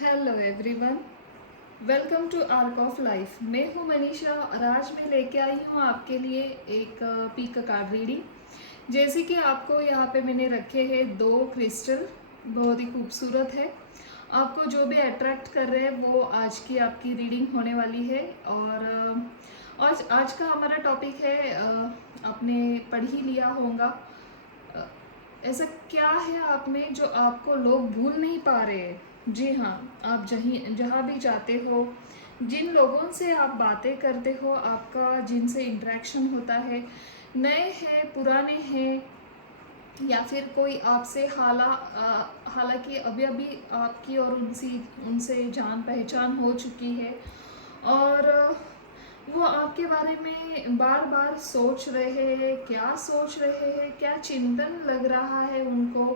Hello everyone, welcome to Arc of Life. मैं हूं मनीषा और आज मैं लेके आई हूं आपके लिए एक पीक कार्ड रीडिंग। जैसे कि आपको यहाँ पे मैंने रखे हैं दो क्रिस्टल, बहुत ही खूबसूरत है। आपको जो भी अट्रैक्ट कर रहे हैं वो आज की आपकी रीडिंग होने वाली है। और आज का हमारा टॉपिक है, आपने पढ़ ही लिया होगा, अ, ऐसा क्या है आप में जो आपको लोग भूल नहीं पा रहे हैं। जी हाँ, आप जहाँ भी जाते हो, जिन लोगों से आप बातें करते हो, आपका जिनसे इंटरेक्शन होता है, नए हैं पुराने हैं, या फिर कोई आपसे हालांकि अभी अभी आपकी और उनसी उनसे जान पहचान हो चुकी है, और वो आपके बारे में बार बार सोच रहे हैं, क्या सोच रहे हैं, क्या चिंतन लग रहा है उनको।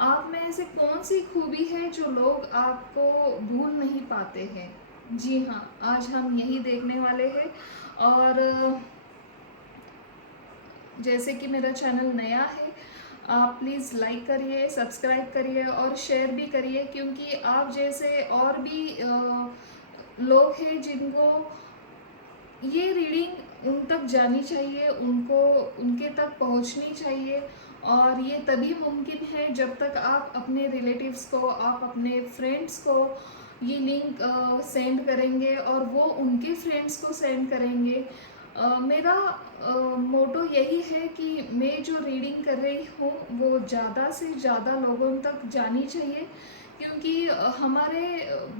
आप में ऐसे कौन सी खूबी है जो लोग आपको भूल नहीं पाते हैं। जी हाँ, आज हम यही देखने वाले हैं। और जैसे कि मेरा चैनल नया है, आप प्लीज़ लाइक करिए, सब्सक्राइब करिए और शेयर भी करिए, क्योंकि आप जैसे और भी लोग हैं जिनको ये रीडिंग उन तक जानी चाहिए, उनको उनके तक पहुंचनी चाहिए। और ये तभी मुमकिन है जब तक आप अपने रिलेटिव्स को, आप अपने फ्रेंड्स को ये लिंक सेंड करेंगे और वो उनके फ्रेंड्स को सेंड करेंगे। मेरा मोटो यही है कि मैं जो रीडिंग कर रही हूँ वो ज़्यादा से ज़्यादा लोगों तक जानी चाहिए, क्योंकि हमारे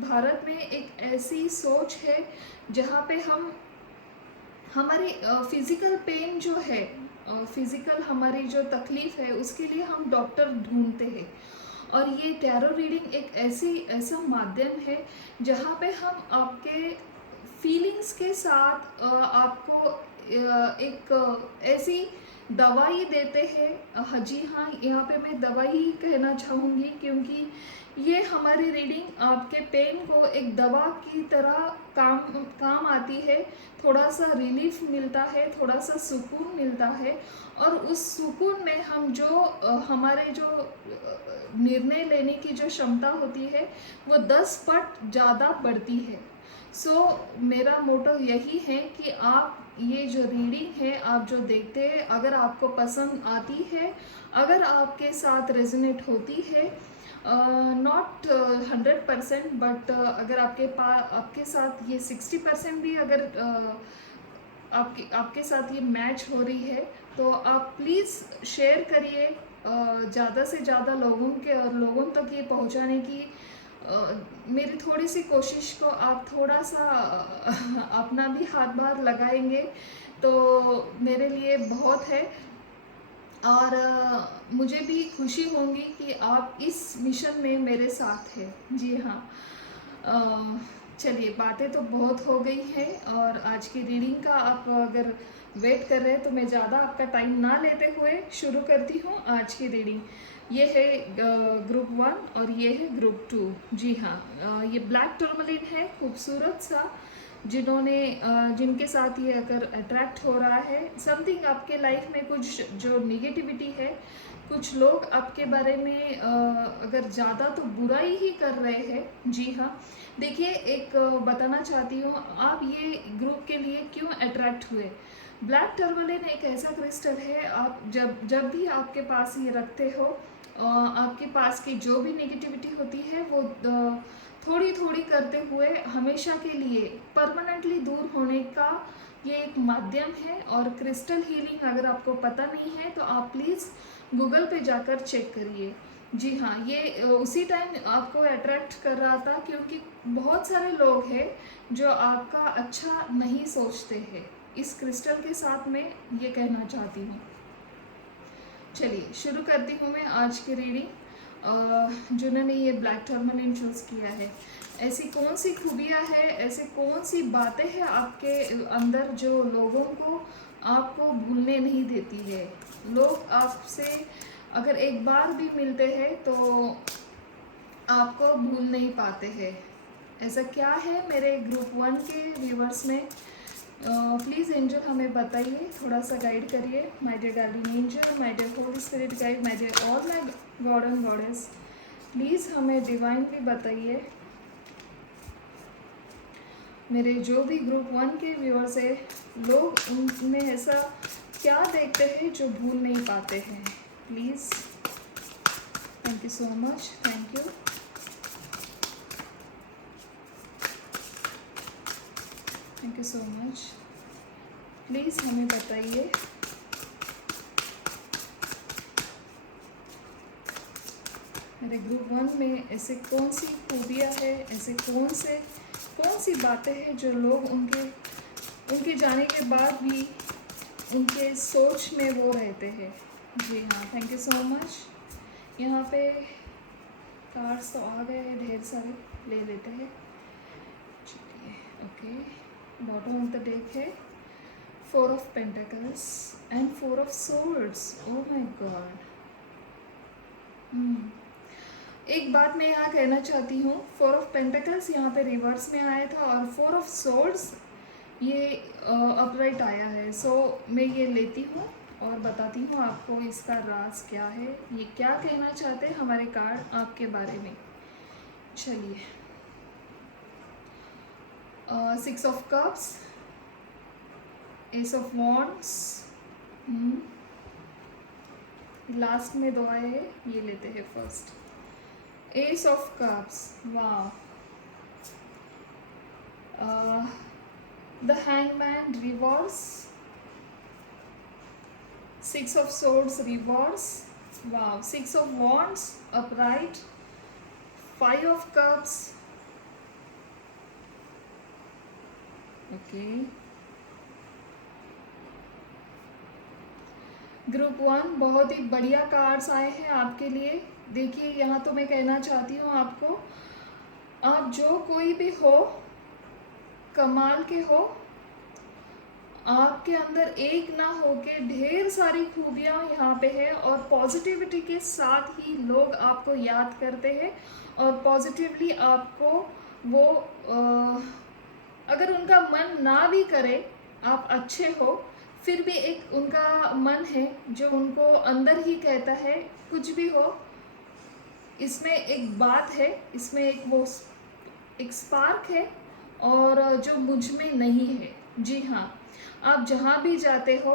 भारत में एक ऐसी सोच है जहाँ पे हम हमारी फिज़िकल पेन जो है, फिज़िकल हमारी जो तकलीफ़ है उसके लिए हम डॉक्टर ढूंढते हैं। और ये टैरो रीडिंग एक ऐसा माध्यम है जहाँ पे हम आपके फीलिंग्स के साथ आपको एक ऐसी दवाई देते हैं। जी हाँ, यहाँ पे मैं दवाई ही कहना चाहूँगी, क्योंकि ये हमारी रीडिंग आपके पेन को एक दवा की तरह काम काम आती है। थोड़ा सा रिलीफ मिलता है, थोड़ा सा सुकून मिलता है, और उस सुकून में हम जो हमारे जो निर्णय लेने की जो क्षमता होती है वो 10 पट ज़्यादा बढ़ती है। मेरा मोटो यही है कि आप ये जो रीडिंग है, आप जो देखते हैं, अगर आपको पसंद आती है, अगर आपके साथ रेजोनेट होती है, नॉट 100%, बट अगर आपके साथ ये 60% भी अगर आपके साथ ये मैच हो रही है, तो आप प्लीज़ शेयर करिए ज़्यादा से ज़्यादा लोगों तक ये पहुंचाने की मेरी थोड़ी सी कोशिश को आप थोड़ा सा अपना भी हाथ बार लगाएंगे तो मेरे लिए बहुत है। और मुझे भी खुशी होगी कि आप इस मिशन में मेरे साथ हैं। जी हाँ, अ, चलिए, बातें तो बहुत हो गई हैं, और आज की रीडिंग का आप अगर वेट कर रहे हैं तो मैं ज़्यादा आपका टाइम ना लेते हुए शुरू करती हूँ आज की रीडिंग। ये है ग्रुप 1 और ये है ग्रुप 2। जी हाँ, ये ब्लैक टर्मलिन है, खूबसूरत सा, जिनके साथ ये अगर अट्रैक्ट हो रहा है, समथिंग आपके लाइफ में कुछ जो निगेटिविटी है, कुछ लोग आपके बारे में अगर ज़्यादा तो बुराई ही कर रहे हैं। जी हाँ, देखिए, एक बताना चाहती हूँ, आप ये ग्रुप के लिए क्यों अट्रैक्ट हुए। ब्लैक टर्मलिन एक ऐसा क्रिस्टल है, आप जब जब भी आपके पास ये रखते हो, आपके पास की जो भी नेगेटिविटी होती है वो थोड़ी थोड़ी करते हुए हमेशा के लिए परमानेंटली दूर होने का ये एक माध्यम है। और क्रिस्टल हीलिंग अगर आपको पता नहीं है तो आप प्लीज़ गूगल पे जाकर चेक करिए। जी हाँ, ये उसी टाइम आपको अट्रैक्ट कर रहा था, क्योंकि बहुत सारे लोग हैं जो आपका अच्छा नहीं सोचते हैं। इस क्रिस्टल के साथ मैं ये कहना चाहती हूँ। चलिए शुरू करती हूँ मैं आज की रीडिंग। जिन्होंने ये ब्लैक टर्मलिन चूज़ किया है, ऐसी कौन सी खूबियाँ हैं, ऐसी कौन सी बातें हैं आपके अंदर जो लोगों को आपको भूलने नहीं देती है। लोग आपसे अगर एक बार भी मिलते हैं तो आपको भूल नहीं पाते हैं। ऐसा क्या है मेरे ग्रुप 1 के व्यूवर्स में। प्लीज़ एंजल हमें बताइए, थोड़ा सा गाइड करिए। My dear guardian angel, my dear holy spirit guide, my dear all my god and goddess, please हमें डिवाइनली बताइए मेरे जो भी ग्रुप 1 के व्यूअर्स है, लोग उनमें ऐसा क्या देखते हैं जो भूल नहीं पाते हैं? Please, thank you so much, thank you. Thank you so much. Please हमें बताइए। मेरे ग्रुप 1 में ऐसे कौन सी खूबियाँ है, ऐसे कौन सी बातें हैं जो लोग उनके जाने के बाद भी उनके सोच में वो रहते हैं। जी हाँ, थैंक यू सो मच। यहाँ पे कार्ड्स तो आ गए हैं ढेर सारे, ले लेते हैं। चलिए, okay. Bottom of the deck है 4 of pentacles and 4 of swords. Oh my God. एक बात मैं यहाँ कहना चाहती हूँ, 4 ऑफ पेंटिकल्स यहाँ पे रिवर्स में आया था और 4 ऑफ सोर्ड्स ये अपराइट आया है। सो मैं ये लेती हूँ और बताती हूँ आपको इसका राज क्या है, ये क्या कहना चाहते हैं हमारे कार्ड आपके बारे में। चलिए, 6 of cups, S of wands, last में 2 आए हैं, ये लेते हैं first. Ace of Cups, wow. The Hangman reverse, 6 of Swords reverse, wow. 6 of Wands upright, 5 of Cups, okay. Group 1 बहुत ही बढ़िया कार्ड्स आए हैं आपके लिए। देखिए, यहाँ तो मैं कहना चाहती हूँ आपको, आप जो कोई भी हो, कमाल के हो, आपके अंदर एक ना होके ढेर सारी खूबियाँ यहाँ पे है और पॉजिटिविटी के साथ ही लोग आपको याद करते हैं और पॉजिटिवली आपको वो अगर उनका मन ना भी करे, आप अच्छे हो, फिर भी एक उनका मन है जो उनको अंदर ही कहता है कुछ भी हो, इसमें एक बात है, इसमें एक स्पार्क है और जो मुझ में नहीं है। जी हाँ, आप जहाँ भी जाते हो,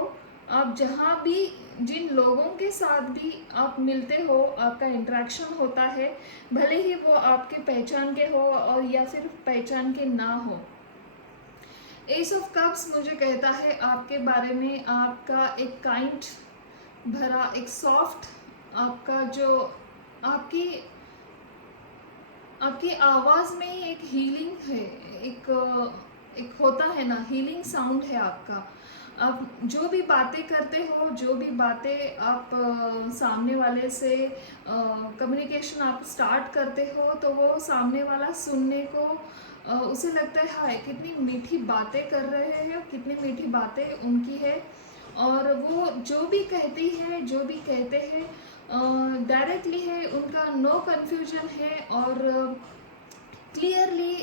आप जहाँ भी जिन लोगों के साथ भी आप मिलते हो, आपका इंटरेक्शन होता है, भले ही वो आपके पहचान के हो और या फिर पहचान के ना हो। एस ऑफ कप्स मुझे कहता है आपके बारे में, आपका एक काइंड भरा, एक सॉफ्ट, आपका जो आपकी आवाज़ में ही एक हीलिंग है, एक होता है ना, हीलिंग साउंड है आपका। आप जो भी बातें करते हो, जो भी बातें आप सामने वाले से कम्युनिकेशन आप स्टार्ट करते हो, तो वो सामने वाला सुनने को उसे लगता है हाय कितनी मीठी बातें कर रहे हैं, कितनी मीठी बातें उनकी है, और वो जो भी कहती है, जो भी कहते हैं डायरेक्टली है, उनका नो कन्फ्यूजन है और क्लियरली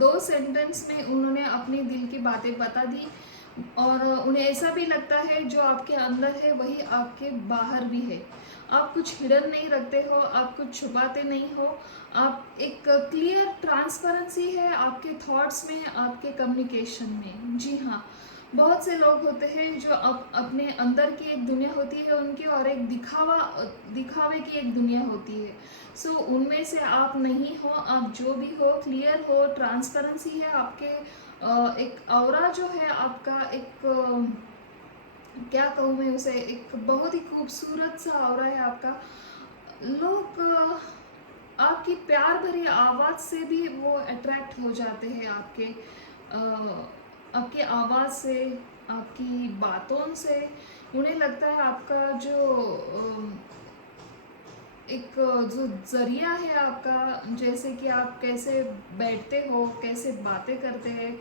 2 सेंटेंस में उन्होंने अपने दिल की बातें बता दी और उन्हें ऐसा भी लगता है जो आपके अंदर है वही आपके बाहर भी है। आप कुछ हिडन नहीं रखते हो, आप कुछ छुपाते नहीं हो, आप एक क्लियर ट्रांसपेरेंसी है आपके थॉट्स में, आपके कम्युनिकेशन में। जी हाँ, बहुत से लोग होते हैं जो अपने अंदर की एक दुनिया होती है उनकी और एक दिखावे की एक दुनिया होती है। सो उनमें से आप नहीं हो, आप जो भी हो क्लियर हो, ट्रांसपेरेंसी है आपके, एक ऑरा जो है आपका, एक क्या कहूँ मैं उसे, एक बहुत ही खूबसूरत सा ऑरा है आपका। लोग आपकी प्यार भरी आवाज़ से भी वो अट्रैक्ट हो जाते हैं आपके आवाज़ से, आपकी बातों से। उन्हें लगता है आपका जो एक जो ज़रिया है आपका, जैसे कि आप कैसे बैठते हो, कैसे बातें करते हैं,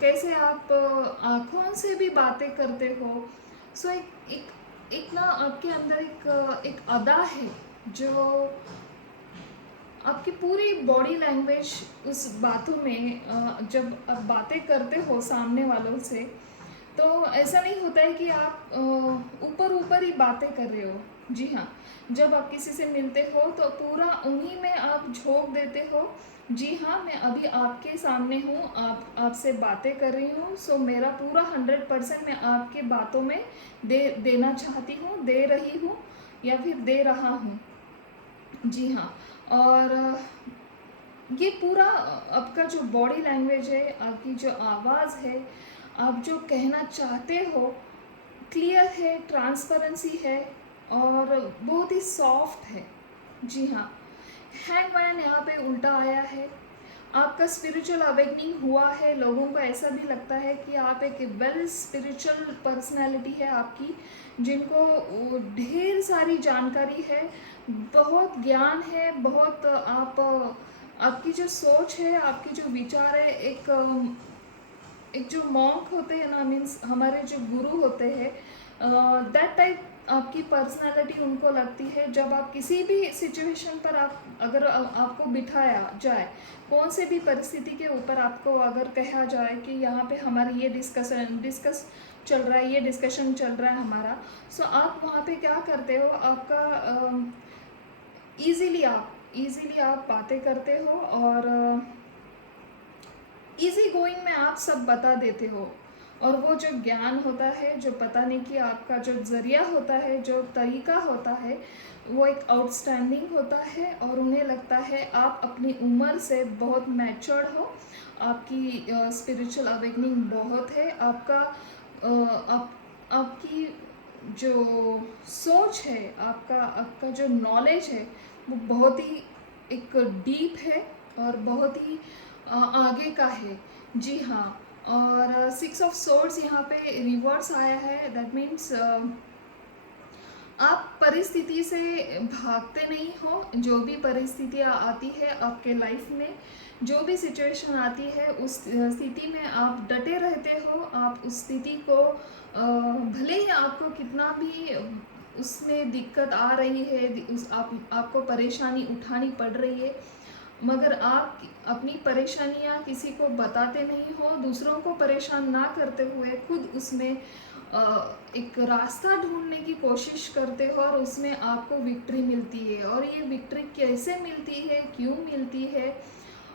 कैसे आप आँखों से भी बातें करते हो। सो एक ना आपके अंदर एक अदा है जो आपकी पूरी बॉडी लैंग्वेज उस बातों में, जब आप बातें करते हो सामने वालों से, तो ऐसा नहीं होता है कि आप ऊपर ऊपर ही बातें कर रहे हो। जी हाँ, जब आप किसी से मिलते हो तो पूरा उन्हीं में आप झोंक देते हो। जी हाँ, मैं अभी आपके सामने हूँ, आपसे बातें कर रही हूँ, सो मेरा पूरा 100% मैं आपके बातों में देना चाहती हूँ, दे रही हूँ या फिर दे रहा हूँ। जी हाँ, और ये पूरा आपका जो बॉडी लैंग्वेज है, आपकी जो आवाज़ है, आप जो कहना चाहते हो, क्लियर है, ट्रांसपेरेंसी है और बहुत ही सॉफ्ट है। जी हाँ, हैंगमैन यहाँ पे उल्टा आया है। आपका स्पिरिचुअल अवेकनिंग हुआ है, लोगों को ऐसा भी लगता है कि आप एक वेल स्पिरिचुअल पर्सनैलिटी है आपकी, जिनको ढेर सारी जानकारी है, बहुत ज्ञान है, बहुत आप आपकी जो सोच है, आपकी जो विचार है, एक जो मॉन्क होते हैं ना, मीन्स हमारे जो गुरु होते हैं, दैट टाइप आपकी पर्सनालिटी उनको लगती है। जब आप किसी भी सिचुएशन पर अगर आपको बिठाया जाए, कौन से भी परिस्थिति के ऊपर आपको अगर कहा जाए कि यहाँ पे हमारी ये डिस्कस चल रहा है, ये डिस्कशन चल रहा है हमारा, सो आप वहाँ पे क्या करते हो, आपका इजीली आप बातें करते हो और इजी गोइंग में आप सब बता देते हो। और वो जो ज्ञान होता है, जो बताने की आपका जो ज़रिया होता है, जो तरीका होता है, वो एक आउटस्टैंडिंग होता है और उन्हें लगता है आप अपनी उम्र से बहुत मैच्योर्ड हो, आपकी स्पिरिचुअल अवेकनिंग बहुत है, आपकी जो सोच है, आपका जो नॉलेज है, वो बहुत ही एक डीप है और बहुत ही आगे का है। जी हाँ, और 6 ऑफ सोर्ड्स यहाँ पे रिवर्स आया है, दैट मीन्स आप परिस्थिति से भागते नहीं हो। जो भी परिस्थितियाँ आती है आपके लाइफ में, जो भी सिचुएशन आती है, उस स्थिति में आप डटे रहते हो। आप उस स्थिति को भले ही आपको कितना भी उसमें दिक्कत आ रही है, आपको परेशानी उठानी पड़ रही है, मगर आप अपनी परेशानियाँ किसी को बताते नहीं हो, दूसरों को परेशान ना करते हुए खुद उसमें एक रास्ता ढूंढने की कोशिश करते हो और उसमें आपको विक्ट्री मिलती है। और ये विक्ट्री कैसे मिलती है, क्यों मिलती है,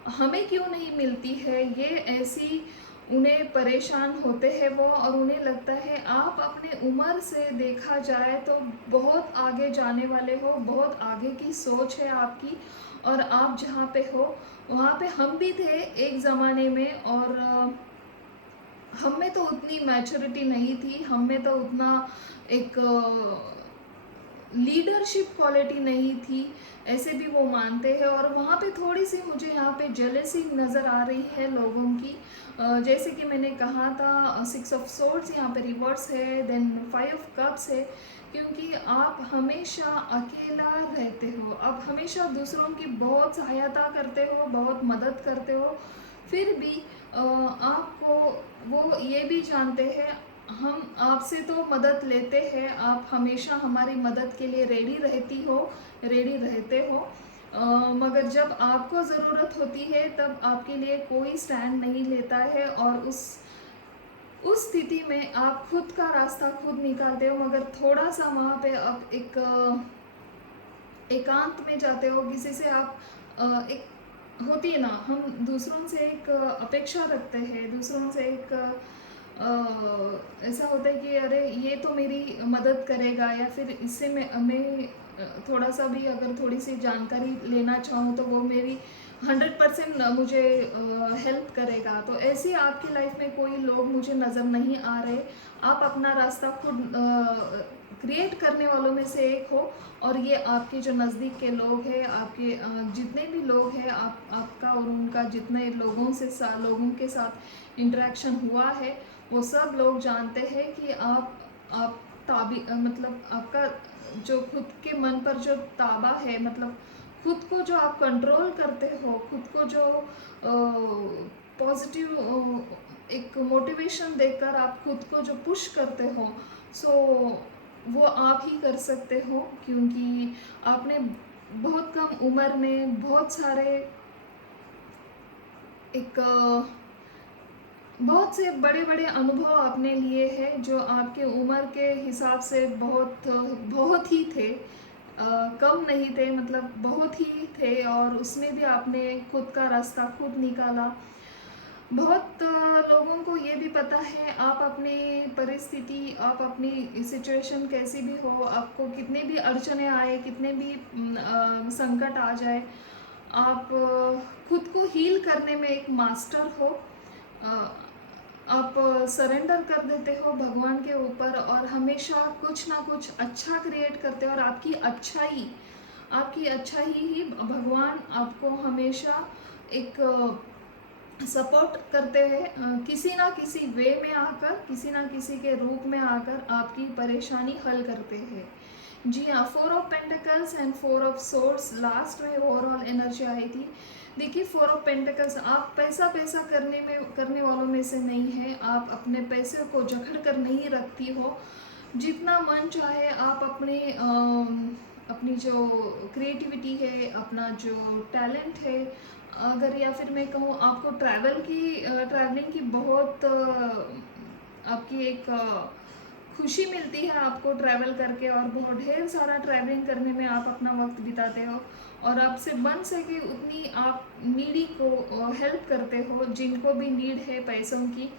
हमें क्यों नहीं मिलती है, ये ऐसी उन्हें परेशान होते हैं वो, और उन्हें लगता है आप अपने उम्र से देखा जाए तो बहुत आगे जाने वाले हो, बहुत आगे की सोच है आपकी, और आप जहाँ पे हो वहाँ पे हम भी थे एक ज़माने में, और हम में तो उतनी मैच्योरिटी नहीं थी, हम में तो उतना एक लीडरशिप क्वालिटी नहीं थी, ऐसे भी वो मानते हैं। और वहाँ पे थोड़ी सी मुझे यहाँ पे जेलसी नज़र आ रही है लोगों की। जैसे कि मैंने कहा था, 6 ऑफ सोर्ड्स यहाँ पे रिवर्स है, देन 5 ऑफ कप्स है, क्योंकि आप हमेशा अकेला रहते हो, आप हमेशा दूसरों की बहुत सहायता करते हो, बहुत मदद करते हो, फिर भी आपको वो ये भी जानते हैं हम आपसे तो मदद लेते हैं, आप हमेशा हमारी मदद के लिए रेडी रहते हो, मगर जब आपको ज़रूरत होती है तब आपके लिए कोई स्टैंड नहीं लेता है, और उस स्थिति में आप खुद का रास्ता खुद निकालते हो। मगर थोड़ा सा वहाँ पे आप एक एकांत में जाते हो, किसी से आप एक होती है ना, हम दूसरों से एक अपेक्षा रखते हैं, दूसरों से एक ऐसा होता है कि अरे ये तो मेरी मदद करेगा, या फिर इससे मैं थोड़ा सा भी अगर थोड़ी सी जानकारी लेना चाहूँ तो वो मेरी 100% मुझे हेल्प करेगा। तो ऐसे आपकी लाइफ में कोई लोग मुझे नज़र नहीं आ रहे, आप अपना रास्ता खुद क्रिएट करने वालों में से एक हो, और ये आपके जो नज़दीक के लोग हैं, आपके जितने भी लोग हैं, आपका और उनका जितने लोगों के साथ इंटरेक्शन हुआ है, वो सब लोग जानते हैं कि आप मतलब आपका जो खुद के मन पर जो ताबा है, मतलब खुद को जो आप कंट्रोल करते हो, खुद को जो पॉजिटिव एक मोटिवेशन देकर आप खुद को जो पुश करते हो, सो वो आप ही कर सकते हो, क्योंकि आपने बहुत कम उम्र में बहुत सारे एक बहुत से बड़े-बड़े अनुभव आपने लिए हैं जो आपके उम्र के हिसाब से बहुत बहुत ही थे। कम नहीं थे, मतलब बहुत ही थे, और उसमें भी आपने खुद का रास्ता खुद निकाला। बहुत लोगों को ये भी पता है आप अपनी परिस्थिति, आप अपनी सिचुएशन कैसी भी हो, आपको कितने भी अड़चने आए, कितने भी संकट आ जाए, आप खुद को हील करने में एक मास्टर हो। अ, आप सरेंडर कर देते हो भगवान के ऊपर और हमेशा कुछ ना कुछ अच्छा क्रिएट करते हो, और आपकी अच्छाई ही भगवान आपको हमेशा एक सपोर्ट करते हैं, किसी ना किसी वे में आकर, किसी ना किसी के रूप में आकर आपकी परेशानी हल करते हैं। जी हाँ, 4 of pentacles and 4 of swords last में ओवरऑल एनर्जी आई थी। देखिए, 4 ऑफ पेंटिकल्स, आप पैसा पैसा करने वालों में से नहीं है। आप अपने पैसे को जकड़ कर नहीं रखती हो। जितना मन चाहे आप अपनी जो क्रिएटिविटी है, अपना जो टैलेंट है, अगर या फिर मैं कहूँ आपको ट्रैवलिंग की बहुत आपकी एक खुशी मिलती है आपको ट्रैवल करके, और बहुत ढेर सारा ट्रैवलिंग करने में आप अपना वक्त बिताते हो, और आपसे बन सके उतनी आप नीडी को हेल्प करते हो, जिनको भी नीड है पैसों की।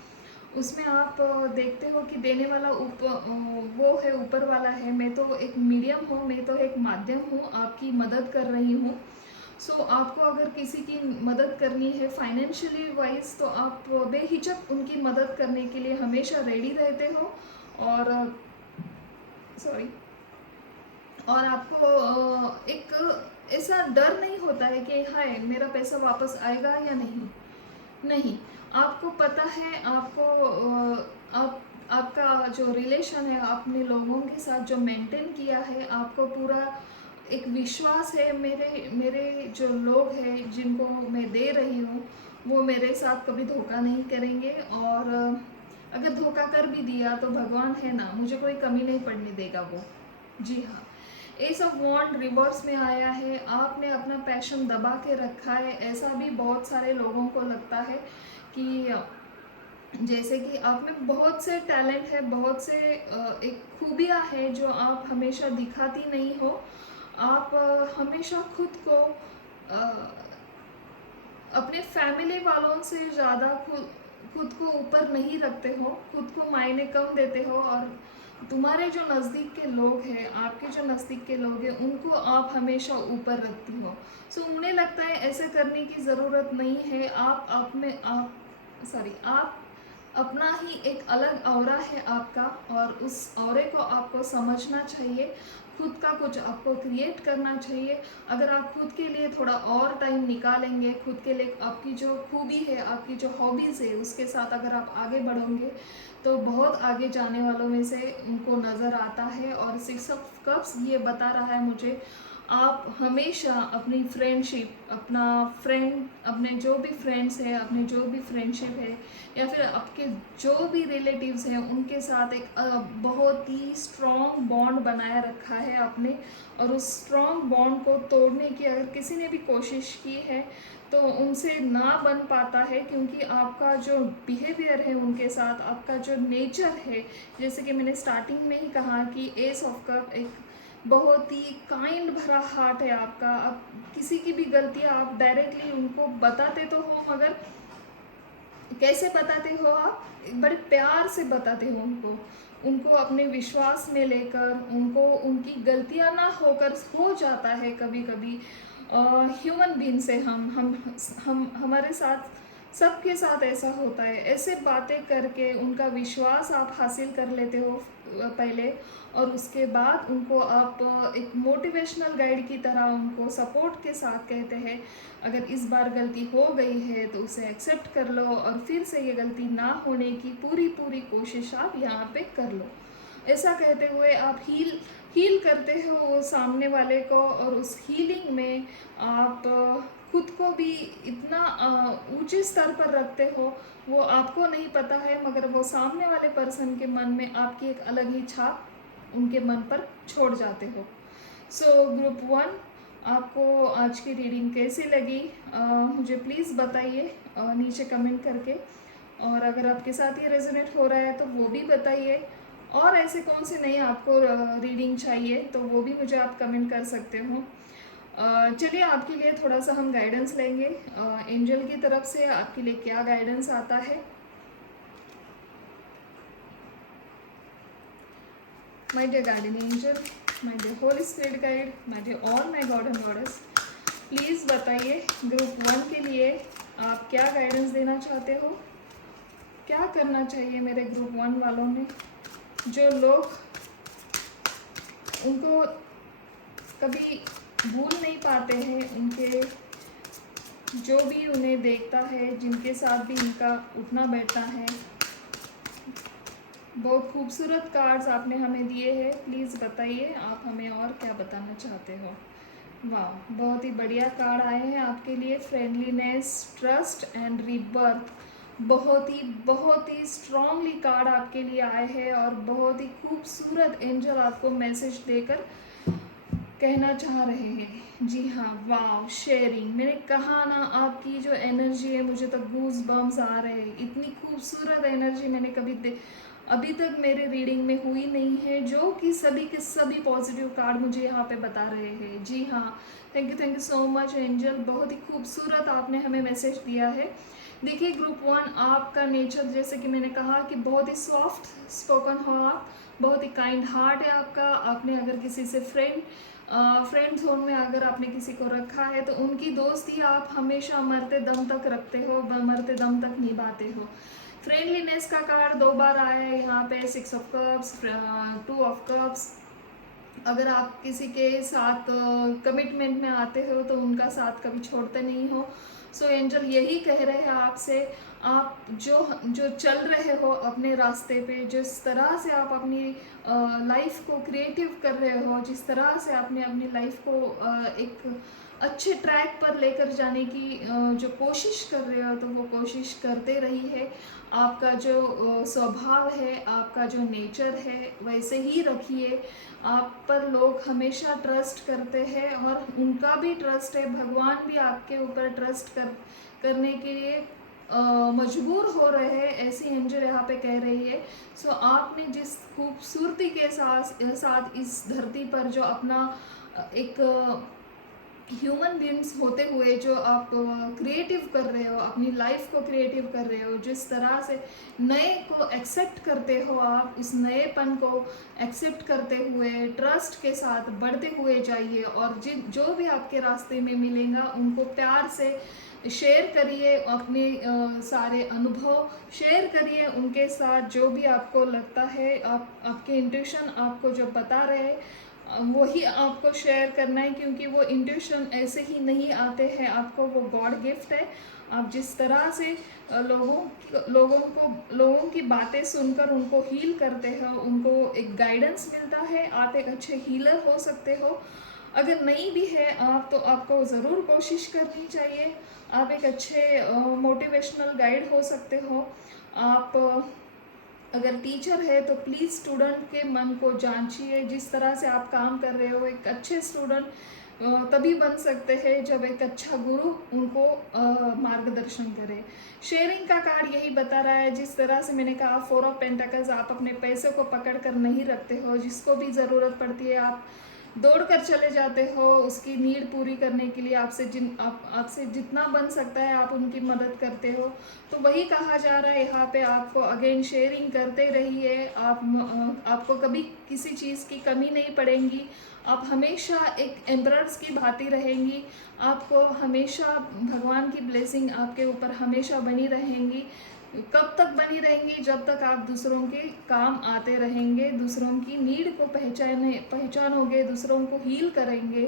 उसमें आप देखते हो कि देने वाला वो है, ऊपर वाला है। मैं तो एक मीडियम हूँ, मैं तो एक माध्यम हूँ, आपकी मदद कर रही हूँ। सो आपको अगर किसी की मदद करनी है फाइनेंशियली वाइज, तो आप बेहिचक उनकी मदद करने के लिए हमेशा रेडी रहते हो। और सॉरी, और आपको एक ऐसा डर नहीं होता है कि हाय मेरा पैसा वापस आएगा या नहीं। नहीं, आपको पता है, आपका जो रिलेशन है आपने लोगों के साथ जो मेंटेन किया है, आपको पूरा एक विश्वास है, मेरे मेरे जो लोग हैं जिनको मैं दे रही हूँ, वो मेरे साथ कभी धोखा नहीं करेंगे। और अगर धोखा कर भी दिया तो भगवान है ना, मुझे कोई कमी नहीं पड़ने देगा वो। जी हाँ, एस ऑफ वॉन्ड रिवर्स में आया है। आपने अपना पैशन दबा के रखा है। ऐसा भी बहुत सारे लोगों को लगता है कि जैसे कि आप में बहुत से टैलेंट है, बहुत से एक खूबियाँ है जो आप हमेशा दिखाती नहीं हो। आप हमेशा खुद को अ, अपने फैमिली वालों से ज़्यादा खुद को ऊपर नहीं रखते हो, खुद को मायने कम देते हो, और तुम्हारे जो नज़दीक के लोग हैं, आपके जो नज़दीक के लोग हैं, उनको आप हमेशा ऊपर रखती हो। सो उन्हें लगता है ऐसे करने की ज़रूरत नहीं है। आप अपना ही एक अलग ऑरा है आपका, और उस ऑरे को आपको समझना चाहिए। खुद का कुछ आपको क्रिएट करना चाहिए। अगर आप खुद के लिए थोड़ा और टाइम निकालेंगे, खुद के लिए आपकी जो खूबी है, आपकी जो हॉबीज़ है, उसके साथ अगर आप आगे बढ़ोगे, तो बहुत आगे जाने वालों में से उनको नज़र आता है। और 6 ऑफ कप्स ये बता रहा है मुझे, आप हमेशा अपनी फ्रेंडशिप, अपने जो भी फ्रेंड्स हैं, अपने जो भी फ्रेंडशिप है, या फिर आपके जो भी रिलेटिव्स हैं, उनके साथ एक बहुत ही स्ट्रॉन्ग बॉन्ड बनाए रखा है आपने। और उस स्ट्रॉन्ग बॉन्ड को तोड़ने की अगर किसी ने भी कोशिश की है, तो उनसे ना बन पाता है, क्योंकि आपका जो बिहेवियर है उनके साथ, आपका जो नेचर है, जैसे कि मैंने स्टार्टिंग में ही कहा कि एस ऑफ कप एक बहुत ही काइंड भरा हार्ट है आपका। आप किसी की भी गलतियाँ आप डायरेक्टली उनको बताते तो हो, मगर कैसे बताते हो आप? बड़े प्यार से बताते हो उनको, उनको अपने विश्वास में लेकर, उनको उनकी गलतियाँ ना होकर हो जाता है कभी कभी। ह्यूमन बीइंग से हम हमारे साथ, सबके साथ ऐसा होता है। ऐसे बातें करके उनका विश्वास आप हासिल कर लेते हो पहले, और उसके बाद उनको आप एक मोटिवेशनल गाइड की तरह उनको सपोर्ट के साथ कहते हैं, अगर इस बार गलती हो गई है तो उसे एक्सेप्ट कर लो, और फिर से ये गलती ना होने की पूरी पूरी कोशिश आप यहाँ पे कर लो। ऐसा कहते हुए आप हील करते हो वो सामने वाले को, और उस हीलिंग में आप खुद को भी इतना ऊंचे स्तर पर रखते हो, वो आपको नहीं पता है, मगर वो सामने वाले पर्सन के मन में आपकी एक अलग ही छाप उनके मन पर छोड़ जाते हो। सो ग्रुप 1, आपको आज की रीडिंग कैसी लगी, मुझे प्लीज़ बताइए नीचे कमेंट करके। और अगर आपके साथ ये रेजोनेट हो रहा है तो वो भी बताइए, और ऐसे कौन से नए आपको रीडिंग चाहिए तो वो भी मुझे आप कमेंट कर सकते हो। चलिए आपके लिए थोड़ा सा हम गाइडेंस लेंगे, एंजल की तरफ से आपके लिए क्या गाइडेंस आता है। My dear guardian angel, my dear holy spirit guide, my dear all my god and goddess, please बताइए ग्रुप 1 के लिए आप क्या गाइडेंस देना चाहते हो। क्या करना चाहिए मेरे ग्रुप 1 वालों ने, जो लोग उनको कभी भूल नहीं पाते हैं, उनके जो भी उन्हें देखता है, जिनके साथ भी इनका उठना बैठना है। बहुत खूबसूरत कार्ड्स आपने हमें दिए हैं, प्लीज़ बताइए आप हमें और क्या बताना चाहते हो। वाह, बहुत ही बढ़िया कार्ड आए हैं आपके लिए, फ्रेंडलीनेस, ट्रस्ट एंड रीबर्थ। बहुत ही स्ट्रांगली कार्ड आपके लिए आए हैं और बहुत ही खूबसूरत एंजल आपको मैसेज देकर कहना चाह रहे हैं। जी हाँ, वाव, शेयरिंग, मैंने कहा ना आपकी जो एनर्जी है, मुझे तो गूज बम्स आ रहे हैं। इतनी खूबसूरत एनर्जी मैंने अभी तक मेरे रीडिंग में हुई नहीं है, जो कि सभी के सभी पॉजिटिव कार्ड मुझे यहाँ पे बता रहे हैं। जी हाँ, thank you so much angel, बहुत ही खूबसूरत आपने हमें मैसेज दिया है। देखिए ग्रुप 1 आपका नेचर, जैसे कि मैंने कहा कि बहुत ही सॉफ्ट स्पोकन हो आप, बहुत ही काइंड हार्ट है आपका। आपने अगर किसी से फ्रेंड जोन में अगर आपने किसी को रखा है तो उनकी दोस्ती आप हमेशा मरते दम तक रखते हो, मरते दम तक निभाते हो। फ्रेंडलीनेस का कार्ड 2 बार आया है यहाँ पे, 6 ऑफ कप्स, 2 ऑफ कप्स। अगर आप किसी के साथ कमिटमेंट में आते हो तो उनका साथ कभी छोड़ते नहीं हो। सो एंजल यही कह रहे हैं आपसे, आप जो जो चल रहे हो अपने रास्ते पे, जिस तरह से आप अपनी लाइफ को क्रिएटिव कर रहे हो, जिस तरह से आपने अपनी लाइफ को एक अच्छे ट्रैक पर लेकर जाने की जो कोशिश कर रहे हो, तो वो कोशिश करते रही है। आपका जो स्वभाव है, आपका जो नेचर है, वैसे ही रखिए। आप पर लोग हमेशा ट्रस्ट करते हैं और उनका भी ट्रस्ट है, भगवान भी आपके ऊपर ट्रस्ट करने के लिए मजबूर हो रहे हैं, ऐसी एंजल यहाँ पे कह रही है। सो आपने जिस खूबसूरती के साथ इस धरती पर जो अपना एक ह्यूमन बीइंग्स होते हुए जो आप क्रिएटिव कर रहे हो, अपनी लाइफ को क्रिएटिव कर रहे हो, जिस तरह से नए को एक्सेप्ट करते हो, आप उस नएपन को एक्सेप्ट करते हुए ट्रस्ट के साथ बढ़ते हुए जाइए। और जो भी आपके रास्ते में मिलेगा उनको प्यार से शेयर करिए, अपने सारे अनुभव शेयर करिए उनके साथ। जो भी आपको लगता है, आपके इंट्यूशन आपको जो बता रहे हैं वही आपको शेयर करना है, क्योंकि वो इंट्यूशन ऐसे ही नहीं आते हैं, आपको वो गॉड गिफ्ट है। आप जिस तरह से लोगों की बातें सुनकर उनको हील करते हो, उनको एक गाइडेंस मिलता है, आप एक अच्छे हीलर हो सकते हो। अगर नहीं भी है आप, तो आपको ज़रूर कोशिश करनी चाहिए। आप एक अच्छे मोटिवेशनल गाइड हो सकते हो। आप अगर टीचर है तो प्लीज़ स्टूडेंट के मन को जांचिए, जिस तरह से आप काम कर रहे हो। एक अच्छे स्टूडेंट तभी बन सकते हैं जब एक अच्छा गुरु उनको मार्गदर्शन करे। शेयरिंग का कार्ड यही बता रहा है, जिस तरह से मैंने कहा 4 ऑफ पेंटाकल्स, आप अपने पैसे को पकड़ कर नहीं रखते हो, जिसको भी ज़रूरत पड़ती है आप दौड़ कर चले जाते हो उसकी नीड पूरी करने के लिए। आपसे जितना बन सकता है आप उनकी मदद करते हो। तो वही कहा जा रहा है यहाँ पे, आपको अगेन शेयरिंग करते रहिए। आपको कभी किसी चीज़ की कमी नहीं पड़ेगी। आप हमेशा एक एम्परर्स की भांति रहेंगी। आपको हमेशा भगवान की ब्लेसिंग आपके ऊपर हमेशा बनी रहेंगी। कब तक बनी रहेंगी? जब तक आप दूसरों के काम आते रहेंगे, दूसरों की नीड को पहचानोगे, दूसरों को हील करेंगे,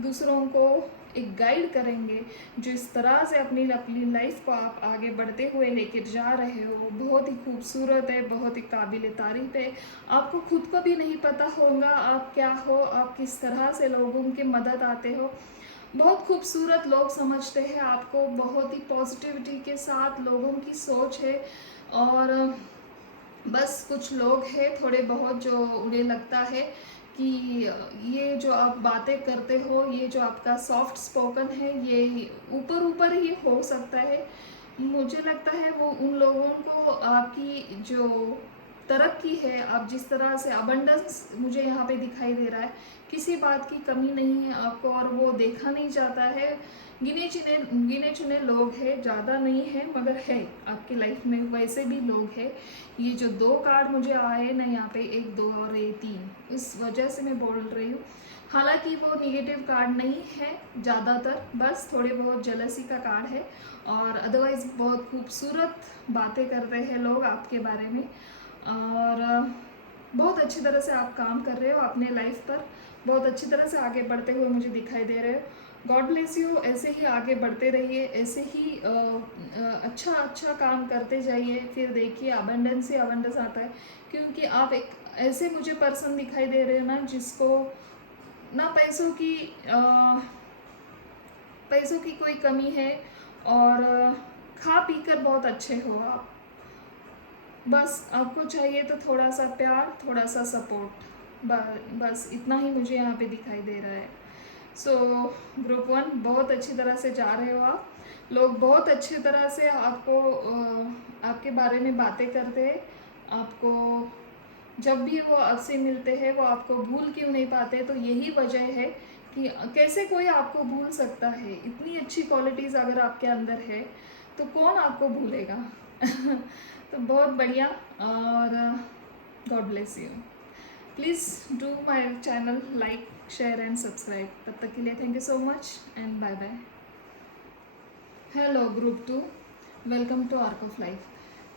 दूसरों को एक गाइड करेंगे। जो इस तरह से अपनी लाइफ को आप आगे बढ़ते हुए लेकर जा रहे हो, बहुत ही खूबसूरत है, बहुत ही काबिल तारीफ है। आपको खुद को भी नहीं पता होगा आप क्या हो, आप किस तरह से लोगों की मदद आते हो। बहुत खूबसूरत लोग समझते हैं आपको, बहुत ही पॉजिटिविटी के साथ लोगों की सोच है। और बस कुछ लोग हैं थोड़े बहुत जो उन्हें लगता है कि ये जो आप बातें करते हो, ये जो आपका सॉफ्ट स्पोकन है, ये ऊपर ऊपर ही हो सकता है, मुझे लगता है वो उन लोगों को आपकी जो तरक्की है, आप जिस तरह से अबंडेंस मुझे यहाँ पे दिखाई दे रहा है, किसी बात की कमी नहीं है आपको और वो देखा नहीं जाता है। गिने चुने लोग हैं, ज़्यादा नहीं है मगर है आपकी लाइफ में, वैसे भी लोग हैं। ये जो 2 कार्ड मुझे आए ना यहाँ पे, 1 2 और ये 3, इस वजह से मैं बोल रही हूँ। हालांकि वो निगेटिव कार्ड नहीं है ज़्यादातर, बस थोड़े बहुत जेलसी का कार्ड है और अदरवाइज़ बहुत खूबसूरत बातें करते हैं लोग आपके बारे में और बहुत अच्छी तरह से आप काम कर रहे हो अपने लाइफ पर, बहुत अच्छी तरह से आगे बढ़ते हुए मुझे दिखाई दे रहे हो। गॉड ब्लेस यू, ऐसे ही आगे बढ़ते रहिए, ऐसे ही अच्छा अच्छा काम करते जाइए, फिर देखिए अबंडेंस ही अबंडेंस आता है। क्योंकि आप एक ऐसे मुझे पर्सन दिखाई दे रहे हो ना जिसको ना पैसों की कोई कमी है और खा पी कर बहुत अच्छे हो आप। बस आपको चाहिए तो थोड़ा सा प्यार, थोड़ा सा सपोर्ट, बस इतना ही मुझे यहाँ पे दिखाई दे रहा है। सो ग्रुप 1 बहुत अच्छी तरह से जा रहे हो आप, लोग बहुत अच्छी तरह से आपको आपके बारे में बातें करते हैं। आपको जब भी वो आपसे मिलते हैं वो आपको भूल क्यों नहीं पाते, तो यही वजह है कि कैसे कोई आपको भूल सकता है। इतनी अच्छी क्वालिटीज़ अगर आपके अंदर है तो कौन आपको भूलेगा। तो बहुत बढ़िया और God bless you. Please do my channel like share and subscribe. तब तक के लिए thank you so much and bye bye. Hello group 2, welcome to Arc of Life.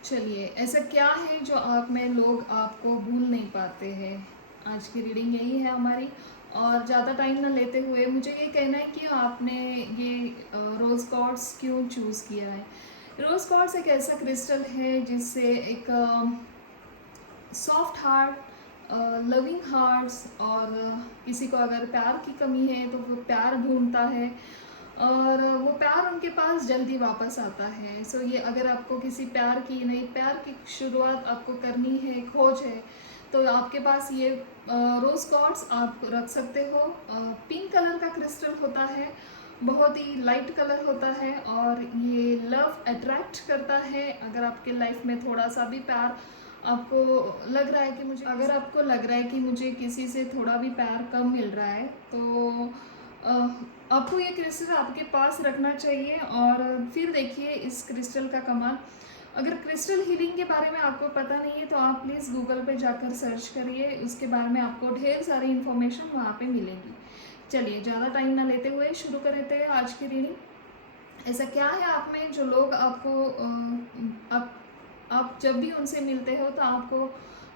चलिए, ऐसा क्या है जो आप में लोग आपको भूल नहीं पाते हैं। आज की रीडिंग यही है हमारी और ज़्यादा टाइम ना लेते हुए मुझे ये कहना है कि आपने ये रोज़ क्वार्ट्ज क्यों चूज़ किया है। रोज़ क्वार्ट्ज एक ऐसा क्रिस्टल है जिससे एक सॉफ्ट हार्ट, लविंग हार्ट्स और किसी को अगर प्यार की कमी है तो वो प्यार ढूंढता है और वो प्यार उनके पास जल्दी वापस आता है। सो ये अगर आपको किसी प्यार की नई प्यार की शुरुआत आपको करनी है, खोज है, तो आपके पास ये रोज़ क्वार्ट्ज आप रख सकते हो। पिंक कलर का क्रिस्टल होता है, बहुत ही लाइट कलर होता है और ये लव अट्रैक्ट करता है। अगर आपके लाइफ में थोड़ा सा भी प्यार आपको लग रहा है कि मुझे, अगर आपको लग रहा है कि मुझे किसी से थोड़ा भी प्यार कम मिल रहा है तो आपको ये क्रिस्टल आपके पास रखना चाहिए। और फिर देखिए इस क्रिस्टल का कमाल। अगर क्रिस्टल हीलिंग के बारे में आपको पता नहीं है तो आप प्लीज़ गूगल पे जाकर सर्च करिए, उसके बारे में आपको ढेर सारी इन्फॉर्मेशन वहाँ पे मिलेगी। चलिए, ज़्यादा टाइम ना लेते हुए शुरू कर देते हैं आज की रीडिंग। ऐसा क्या है आप में जो लोग आपको आप जब भी उनसे मिलते हो तो आपको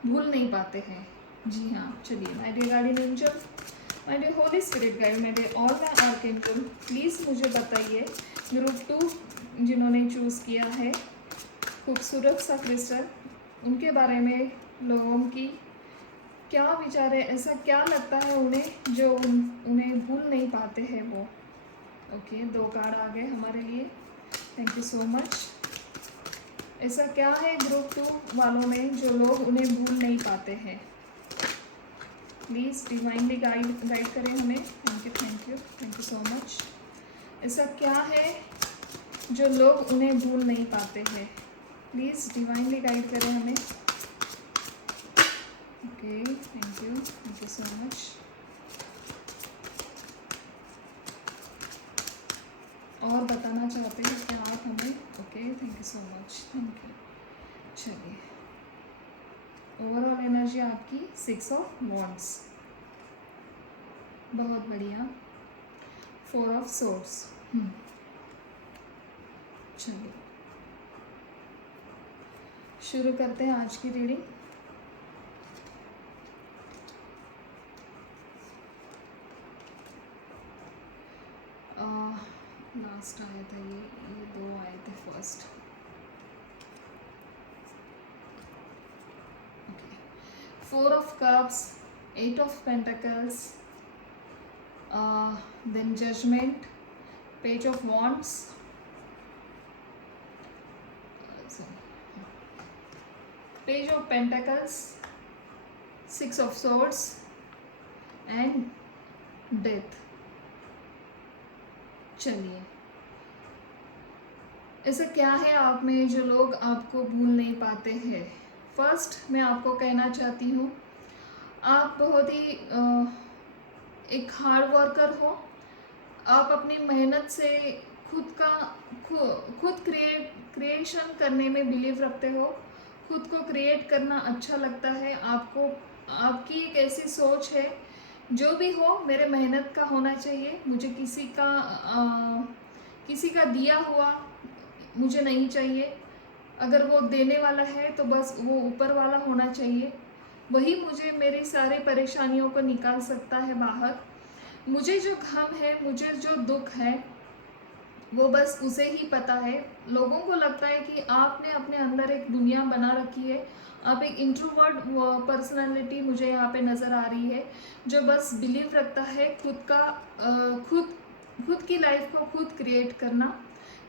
भूल नहीं पाते हैं। जी हाँ, चलिए, my dear guardian angel, my dear holy spirit guide, my dear all my archangel, please मुझे बताइए ग्रुप 2 जिन्होंने चूज़ किया है खूबसूरत सा क्रिस्टल, उनके बारे में लोगों की क्या विचार है। ऐसा क्या लगता है उन्हें जो उन्हें भूल नहीं पाते हैं वो। ओके, 2 कार्ड आ गए हमारे लिए, थैंक यू सो मच। ऐसा क्या है ग्रुप 2 वालों में जो लोग उन्हें भूल नहीं पाते हैं। प्लीज़ डिवाइनली गाइड करें हमें। Thank you so much. ऐसा क्या है जो लोग उन्हें भूल नहीं पाते हैं। प्लीज़ डिवाइनली गाइड करें हमें। Okay, thank you so much. और बताना चाहते हैं क्या आप हमें। Okay, thank you so much, thank you. चलिए, ओवरऑल एनर्जी आपकी 6 ऑफ वॉन्ड्स, बहुत बढ़िया। 4 ऑफ सोर्ड्स। चलिए, शुरू करते हैं आज की रीडिंग। लास्ट आया था ये 2 आए थे first. Okay, 4 of cups, 8 of pentacles, then judgment, page of wands, page of pentacles, 6 of swords and death। चलिए, ऐसा क्या है आप में जो लोग आपको भूल नहीं पाते हैं? फर्स्ट मैं आपको कहना चाहती हूँ, आप बहुत ही एक हार्ड वर्कर हो। आप अपनी मेहनत से खुद का खु खुद क्रिएशन करने में बिलीव रखते हो। खुद को क्रिएट करना अच्छा लगता है आपको। आपकी एक ऐसी सोच है, जो भी हो मेरे मेहनत का होना चाहिए, मुझे किसी का दिया हुआ मुझे नहीं चाहिए। अगर वो देने वाला है तो बस वो ऊपर वाला होना चाहिए। वही मुझे मेरी सारी परेशानियों को निकाल सकता है बाहर। मुझे जो गम है, मुझे जो दुख है, वो बस उसे ही पता है। लोगों को लगता है कि आपने अपने अंदर एक दुनिया बना रखी है। आप एक इंट्रोवर्ट पर्सनालिटी मुझे यहाँ पे नज़र आ रही है, जो बस बिलीव रखता है खुद खुद की लाइफ को खुद क्रिएट करना,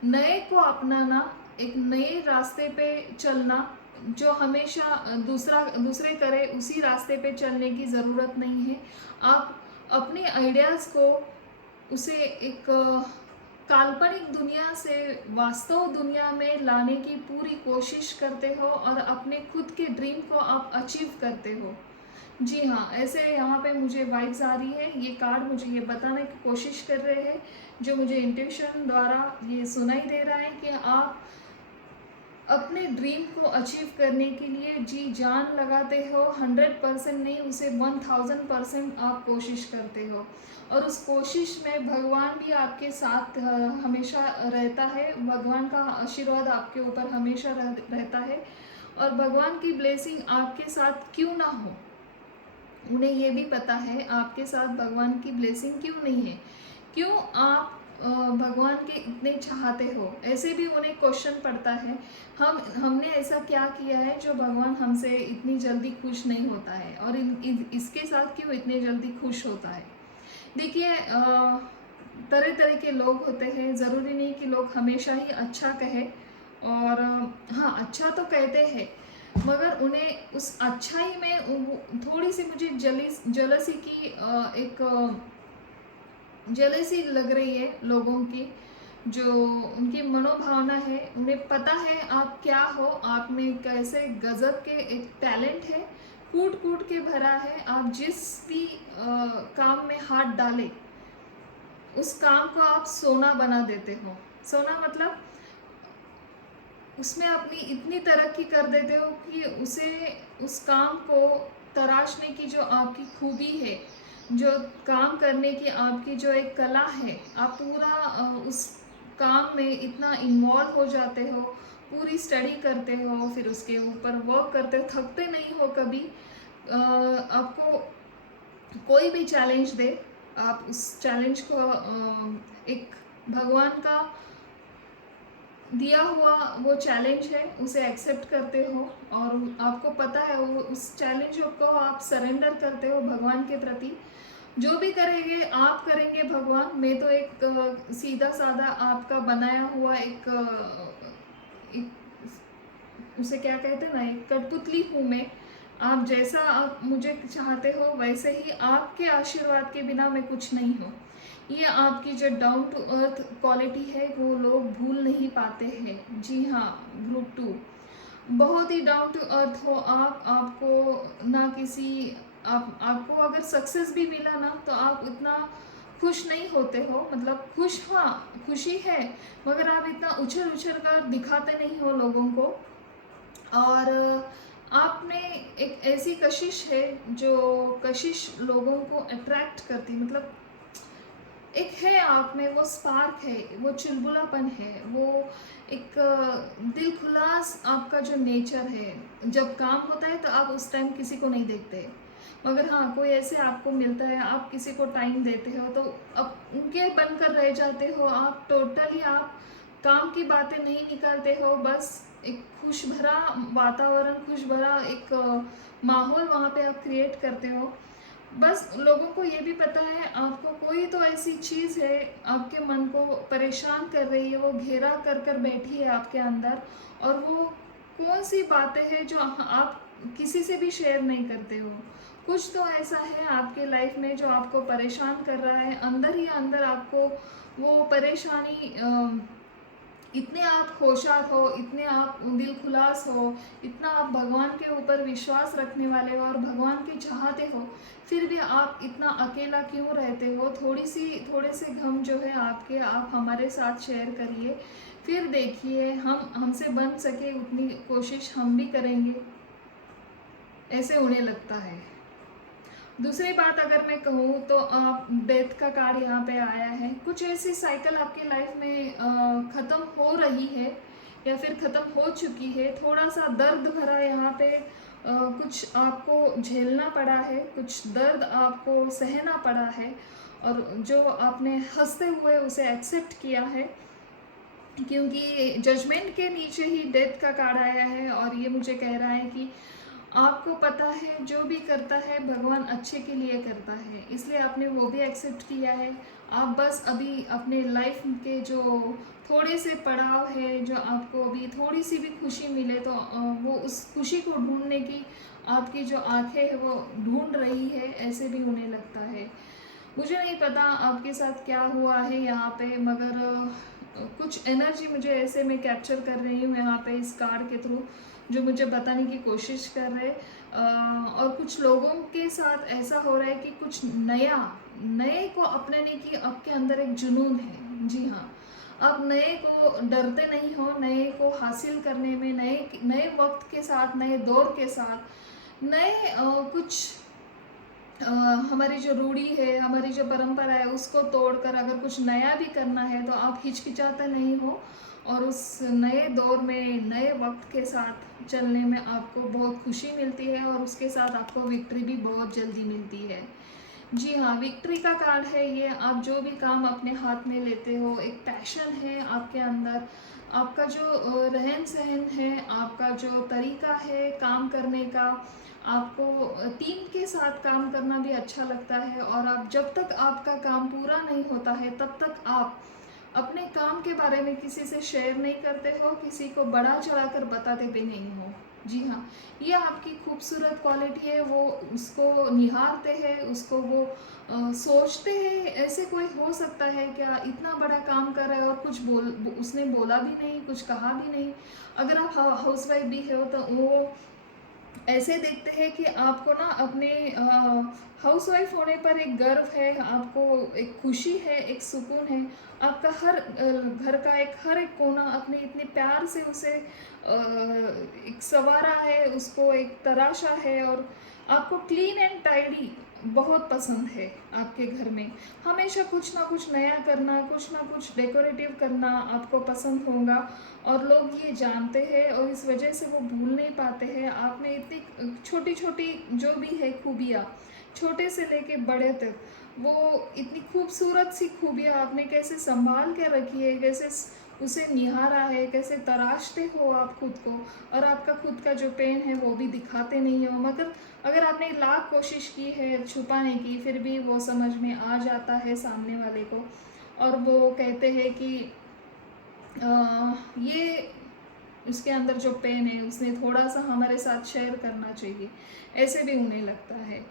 नए को अपनाना, एक नए रास्ते पे चलना। जो हमेशा दूसरे करे उसी रास्ते पे चलने की ज़रूरत नहीं है। आप अपने आइडियाज़ को उसे एक काल्पनिक दुनिया से वास्तव दुनिया में लाने की पूरी कोशिश करते हो और अपने खुद के ड्रीम को आप अचीव करते हो। जी हाँ, ऐसे यहाँ पे मुझे वाइब्स आ रही है। ये कार्ड मुझे ये बताने की कोशिश कर रहे हैं, जो मुझे इंट्यूशन द्वारा ये सुनाई दे रहा है कि आप अपने ड्रीम को अचीव करने के लिए जी जान लगाते हो। 100% नहीं, उसे 1000% आप कोशिश करते हो, और उस कोशिश में भगवान भी आपके साथ हमेशा रहता है। भगवान का आशीर्वाद आपके ऊपर हमेशा रहता है, और भगवान की ब्लेसिंग आपके साथ क्यों ना हो, उन्हें ये भी पता है आपके साथ भगवान की ब्लेसिंग क्यों नहीं है, क्यों आप भगवान के इतने चाहते हो। ऐसे भी उन्हें क्वेश्चन पड़ता है, हमने ऐसा क्या किया है जो भगवान हमसे इतनी जल्दी खुश नहीं होता है, और इसके साथ क्यों इतने जल्दी खुश होता है। देखिए, तरह तरह के लोग होते हैं। ज़रूरी नहीं कि लोग हमेशा ही अच्छा कहे, और हाँ, अच्छा तो कहते हैं, मगर उन्हें उस अच्छाई में थोड़ी सी मुझे जलसी की एक जलसी लग रही है लोगों की। जो उनकी मनोभावना है, उन्हें पता है आप क्या हो, आप में कैसे गजब के एक टैलेंट है, कूट कूट के भरा है। आप जिस भी काम में हाथ डाले, उस काम को आप सोना बना देते हो। सोना मतलब उसमें अपनी इतनी तरक्की कर देते हो कि उस काम को तराशने की जो आपकी खूबी है, जो काम करने की आपकी जो एक कला है, आप पूरा उस काम में इतना इन्वॉल्व हो जाते हो, पूरी स्टडी करते हो, फिर उसके ऊपर वर्क करते हो, थकते नहीं हो कभी। आपको कोई भी चैलेंज दे, आप उस चैलेंज को एक भगवान का दिया हुआ वो चैलेंज है, उसे एक्सेप्ट करते हो, और आपको पता है वो उस चैलेंज को आप सरेंडर करते हो भगवान के प्रति। जो भी करेंगे आप करेंगे भगवान। मैं तो एक सीधा साधा आपका बनाया हुआ एक उसे क्या कहते हैं ना, एक कठपुतली हूँ मैं। आप जैसा आप मुझे चाहते हो वैसे ही, आपके आशीर्वाद के बिना मैं कुछ नहीं हूँ। ये आपकी जो डाउन टू अर्थ क्वालिटी है, वो लोग भूल नहीं पाते हैं। जी हाँ, ग्रुप 2 बहुत ही डाउन टू अर्थ हो आप। आपको ना किसी आपको अगर सक्सेस भी मिला ना, तो आप इतना खुश नहीं होते हो। मतलब खुश, हाँ खुशी है, मगर आप इतना उछल उछल कर दिखाते नहीं हो लोगों को। और आप में एक ऐसी कशिश है, जो कशिश लोगों को अट्रैक्ट करती, मतलब एक है आप में वो स्पार्क है, वो चुलबुलापन है, वो एक दिल खुलास आपका जो नेचर है। जब काम होता है तो आप उस टाइम किसी को नहीं देखते, मगर हाँ कोई ऐसे आपको मिलता है, आप किसी को टाइम देते हो, तो अब उनके बनकर रह जाते हो आप। टोटली आप काम की बातें नहीं निकालते हो, बस एक खुश भरा वातावरण, खुश भरा एक माहौल वहाँ पे आप क्रिएट करते हो। बस लोगों को ये भी पता है आपको कोई तो ऐसी चीज़ है आपके मन को परेशान कर रही है, वो घेरा कर कर बैठी है आपके अंदर, और वो कौन सी बातें हैं जो आप किसी से भी शेयर नहीं करते हो। कुछ तो ऐसा है आपके लाइफ में जो आपको परेशान कर रहा है, अंदर ही अंदर आपको वो परेशानी इतने आप होशियार हो, इतने आप दिल खुलास हो, इतना आप भगवान के ऊपर विश्वास रखने वाले हो और भगवान के चाहते हो, फिर भी आप इतना अकेला क्यों रहते हो? थोड़े से गम जो है आपके, आप हमारे साथ शेयर करिए। फिर देखिए हम हमसे बन सके उतनी कोशिश हम भी करेंगे, ऐसे उन्हें लगता है। दूसरी बात अगर मैं कहूँ तो आप डेथ का कार्ड यहाँ पे आया है। कुछ ऐसी साइकिल आपके लाइफ में ख़त्म हो रही है या फिर ख़त्म हो चुकी है। थोड़ा सा दर्द भरा यहाँ पे कुछ आपको झेलना पड़ा है, कुछ दर्द आपको सहना पड़ा है और जो आपने हंसते हुए उसे एक्सेप्ट किया है, क्योंकि जजमेंट के नीचे ही डेथ का कार्ड आया है और ये मुझे कह रहा है कि आपको पता है जो भी करता है भगवान अच्छे के लिए करता है, इसलिए आपने वो भी एक्सेप्ट किया है। आप बस अभी अपने लाइफ के जो थोड़े से पड़ाव है, जो आपको अभी थोड़ी सी भी खुशी मिले तो वो उस खुशी को ढूंढने की आपकी जो आंखें है वो ढूंढ रही है, ऐसे भी उन्हें लगता है। मुझे नहीं पता आपके साथ क्या हुआ है यहाँ पे, मगर कुछ एनर्जी मुझे ऐसे मैं कैप्चर कर रही हूँ यहाँ पे इस कार्ड के थ्रू, जो मुझे बताने की कोशिश कर रहे। और कुछ लोगों के साथ ऐसा हो रहा है कि कुछ नए को अपनाने की आपके अंदर एक जुनून है। जी हाँ, आप नए को डरते नहीं हो, नए को हासिल करने में, नए नए वक्त के साथ, नए दौर के साथ, नए कुछ हमारी जो रूढ़ी है, हमारी जो परंपरा है, उसको तोड़कर अगर कुछ नया भी करना है तो आप हिचकिचाते नहीं हो और उस नए दौर में, नए वक्त के साथ चलने में आपको बहुत खुशी मिलती है और उसके साथ आपको विक्ट्री भी बहुत जल्दी मिलती है। जी हाँ, विक्ट्री का कार्ड है ये। आप जो भी काम अपने हाथ में लेते हो, एक पैशन है आपके अंदर, आपका जो रहन सहन है, आपका जो तरीका है काम करने का, आपको टीम के साथ काम करना भी अच्छा लगता है और आप जब तक आपका काम पूरा नहीं होता है तब तक आप अपने काम के बारे में किसी से शेयर नहीं करते हो, किसी को बढ़ा चढ़ाकर बताते भी नहीं हो। जी हाँ, ये आपकी खूबसूरत क्वालिटी है। वो उसको निहारते हैं, उसको वो सोचते हैं ऐसे कोई हो सकता है क्या, इतना बड़ा काम कर रहा है और कुछ उसने बोला भी नहीं, कुछ कहा भी नहीं। अगर आप हाउस वाइफ भी हो तो वो ऐसे देखते हैं कि आपको ना अपने हाउसवाइफ होने पर एक गर्व है, आपको एक खुशी है, एक सुकून है। आपका हर घर का हर एक कोना अपने इतने प्यार से उसे एक संवारा है, उसको एक तराशा है और आपको क्लीन एंड टाइडी बहुत पसंद है। आपके घर में हमेशा कुछ ना कुछ नया करना, कुछ ना कुछ डेकोरेटिव करना आपको पसंद होगा और लोग ये जानते हैं और इस वजह से वो भूल नहीं पाते हैं। आपने इतनी छोटी छोटी जो भी है खूबियाँ, छोटे से लेके बड़े तक, वो इतनी खूबसूरत सी खूबियाँ आपने कैसे संभाल के रखी है, कैसे उसे निहारा है, कैसे तराशते हो आप खुद को और आपका खुद का जो पेन है वो भी दिखाते नहीं हो। मगर अगर आपने लाख कोशिश की है छुपाने की, फिर भी वो समझ में आ जाता है सामने वाले को और वो कहते हैं कि ये उसके अंदर जो पेन है उसने थोड़ा सा हमारे साथ शेयर करना चाहिए, ऐसे भी उन्हें लगता है।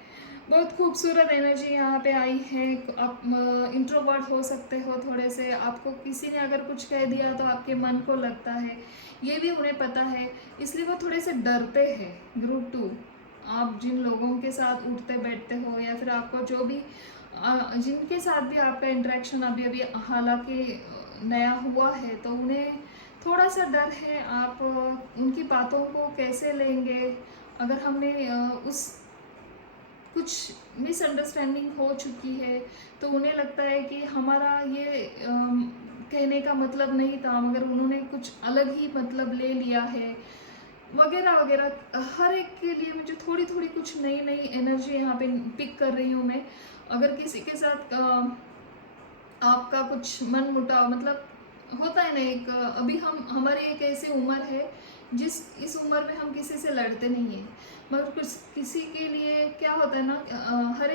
बहुत खूबसूरत एनर्जी यहाँ पे आई है। आप इंट्रोवर्ट हो सकते हो थोड़े से, आपको किसी ने अगर कुछ कह दिया तो आपके मन को लगता है, ये भी उन्हें पता है, इसलिए वो थोड़े से डरते हैं। ग्रुप 2, आप जिन लोगों के साथ उठते बैठते हो या फिर आपको जो भी जिनके साथ भी आपका इंटरेक्शन अभी अभी हालांकि नया हुआ है, तो उन्हें थोड़ा सा डर है आप उनकी बातों को कैसे लेंगे। अगर हमने उस कुछ मिसअंडरस्टैंडिंग हो चुकी है तो उन्हें लगता है कि हमारा ये कहने का मतलब नहीं था, मगर उन्होंने कुछ अलग ही मतलब ले लिया है, वगैरह वगैरह। हर एक के लिए मुझे थोड़ी थोड़ी कुछ नई नई एनर्जी यहाँ पे पिक कर रही हूँ मैं। अगर किसी के साथ आपका कुछ मन मुटाव, मतलब होता है ना, एक अभी हम हमारी एक ऐसी उम्र है इस उम्र में हम किसी से लड़ते नहीं हैं, मगर कुछ किसी के लिए क्या होता है ना, हर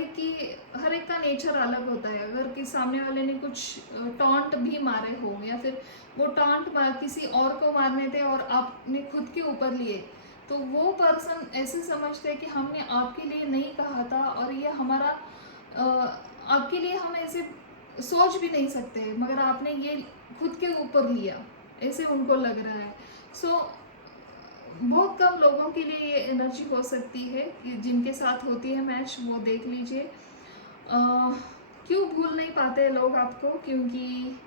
एक का नेचर अलग होता है। अगर कि सामने वाले ने कुछ टॉन्ट भी मारे हो या फिर वो टॉन्ट किसी और को मारने थे और आपने खुद के ऊपर लिए, तो वो पर्सन ऐसे समझते हैं कि हमने आपके लिए नहीं कहा था और ये हमारा आपके लिए हम ऐसे सोच भी नहीं सकते, मगर आपने ये खुद के ऊपर लिया, ऐसे उनको लग रहा है। सो बहुत कम लोगों के लिए ये एनर्जी हो सकती है कि जिनके साथ होती है मैच, वो देख लीजिए। क्यों भूल नहीं पाते लोग आपको? क्योंकि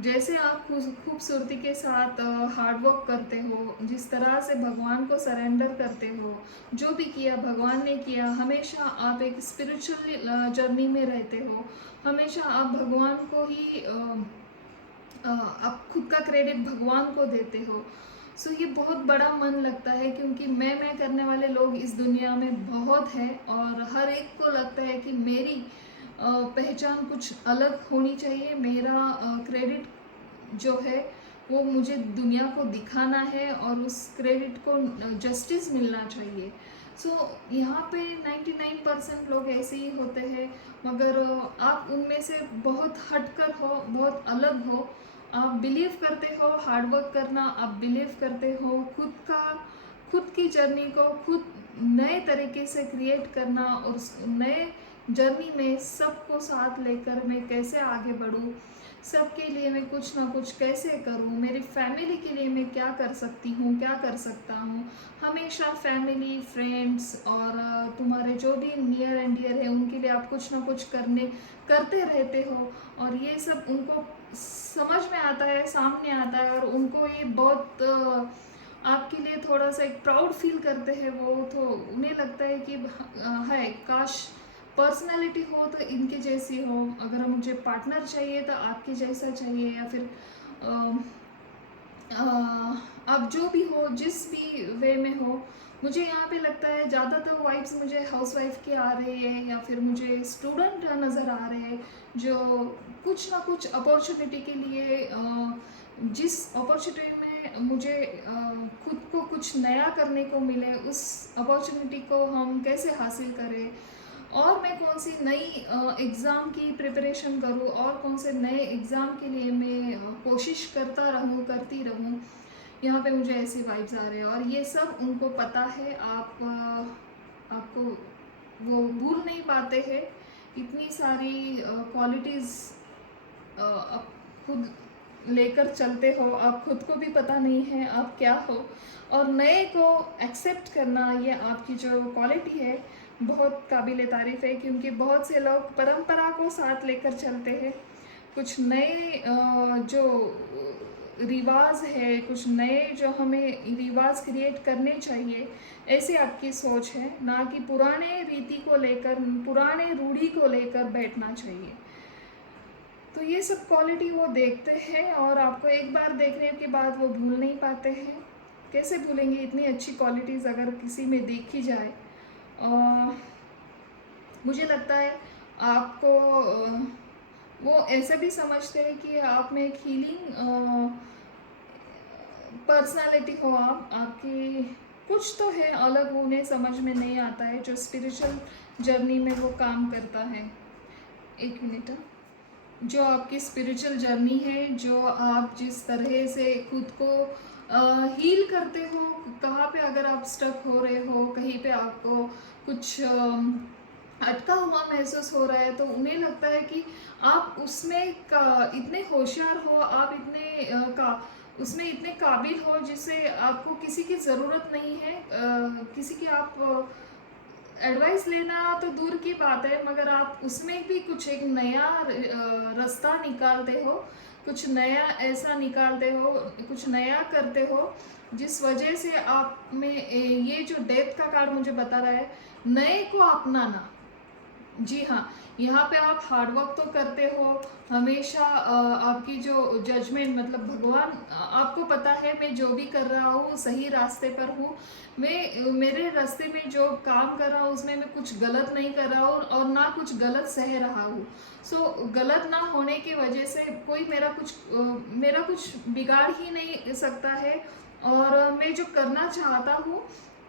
जैसे आप खूबसूरती के साथ हार्ड वर्क करते हो, जिस तरह से भगवान को सरेंडर करते हो, जो भी किया भगवान ने किया, हमेशा आप एक स्पिरिचुअल जर्नी में रहते हो, हमेशा आप भगवान को ही आप खुद का क्रेडिट भगवान को देते हो। सो ये बहुत बड़ा मन लगता है, क्योंकि मैं करने वाले लोग इस दुनिया में बहुत हैं और हर एक को लगता है कि मेरी पहचान कुछ अलग होनी चाहिए, मेरा क्रेडिट जो है वो मुझे दुनिया को दिखाना है और उस क्रेडिट को जस्टिस मिलना चाहिए। सो यहाँ पे 99% लोग ऐसे ही होते हैं, मगर आप उनमें से बहुत हटकर हो, बहुत अलग हो। आप बिलीव करते हो हार्ड वर्क करना, आप बिलीव करते हो खुद की जर्नी को खुद नए तरीके से क्रिएट करना, और उस नए जर्नी में सबको साथ लेकर मैं कैसे आगे बढ़ूँ, सबके लिए मैं कुछ ना कुछ कैसे करूँ, मेरी फैमिली के लिए मैं क्या कर सकती हूँ, क्या कर सकता हूँ। हमेशा फैमिली, फ्रेंड्स और तुम्हारे जो भी नियर एंड डियर है उनके लिए आप कुछ ना कुछ करते रहते हो, और ये सब उनको समझ में आता है, सामने आता है, और उनको ये बहुत आपके लिए थोड़ा सा एक प्राउड फील करते हैं वो। तो उन्हें लगता है कि है काश पर्सनालिटी हो तो इनके जैसी हो, अगर मुझे पार्टनर चाहिए तो आपके जैसा चाहिए, या फिर आप जो भी हो, जिस भी वे में हो। मुझे यहाँ पे लगता है ज़्यादातर वाइब्स मुझे हाउसवाइफ की आ रही है, या फिर मुझे स्टूडेंट नज़र आ रहे हैं जो कुछ ना कुछ अपॉर्चुनिटी के लिए जिस अपॉर्चुनिटी में मुझे खुद को कुछ नया करने को मिले, उस अपॉर्चुनिटी को हम कैसे हासिल करें, और मैं कौन सी नई एग्ज़ाम की प्रिपरेशन करूँ, और कौन से नए एग्ज़ाम के लिए मैं कोशिश करती रहूँ। यहाँ पे मुझे ऐसी वाइब्स आ रहे हैं, और ये सब उनको पता है। आपको वो भूल नहीं पाते हैं। इतनी सारी क्वालिटीज़ आप खुद लेकर चलते हो, आप खुद को भी पता नहीं है आप क्या हो, और नए को एक्सेप्ट करना, ये आपकी जो क्वालिटी है बहुत काबिल तारीफ़ है। क्योंकि बहुत से लोग परंपरा को साथ लेकर चलते हैं, कुछ नए जो रिवाज है, कुछ नए जो हमें रिवाज क्रिएट करने चाहिए, ऐसे आपकी सोच है, ना कि पुराने रीति को लेकर, पुराने रूढ़ी को लेकर बैठना चाहिए। तो ये सब क्वालिटी वो देखते हैं, और आपको एक बार देखने के बाद वो भूल नहीं पाते हैं। कैसे भूलेंगे इतनी अच्छी क्वालिटीज़ अगर किसी में देखी जाए। मुझे लगता है आपको वो ऐसे भी समझते हैं कि आप में एक हीलिंग पर्सनालिटी हो, आपकी कुछ तो है अलग, उन्हें समझ में नहीं आता है, जो स्पिरिचुअल जर्नी में वो काम करता है। एक मिनट। जो आपकी स्पिरिचुअल जर्नी है, जो आप जिस तरह से खुद को हील करते हो, कहाँ पे अगर आप स्टक हो रहे हो, कहीं पे आपको कुछ अटका हुआ महसूस हो रहा है, तो उन्हें लगता है कि आप उसमें इतने होशियार हो, आप उसमें इतने काबिल हो, जिससे आपको किसी की ज़रूरत नहीं है। किसी की आप एडवाइस लेना तो दूर की बात है, मगर आप उसमें भी कुछ एक नया रास्ता निकालते हो, कुछ नया ऐसा निकालते हो, कुछ नया करते हो, जिस वजह से आप में ये जो डेथ का कार्ड मुझे बता रहा है, नए को अपनाना। जी हाँ, यहाँ पे आप हार्ड वर्क तो करते हो हमेशा। आपकी जो जजमेंट, मतलब भगवान, आपको पता है मैं जो भी कर रहा हूँ सही रास्ते पर हूँ, मैं मेरे रास्ते में जो काम कर रहा हूँ उसमें मैं कुछ गलत नहीं कर रहा हूँ, और ना कुछ गलत सह रहा हूँ। सो गलत ना होने की वजह से कोई मेरा कुछ बिगाड़ ही नहीं सकता है, और मैं जो करना चाहता हूँ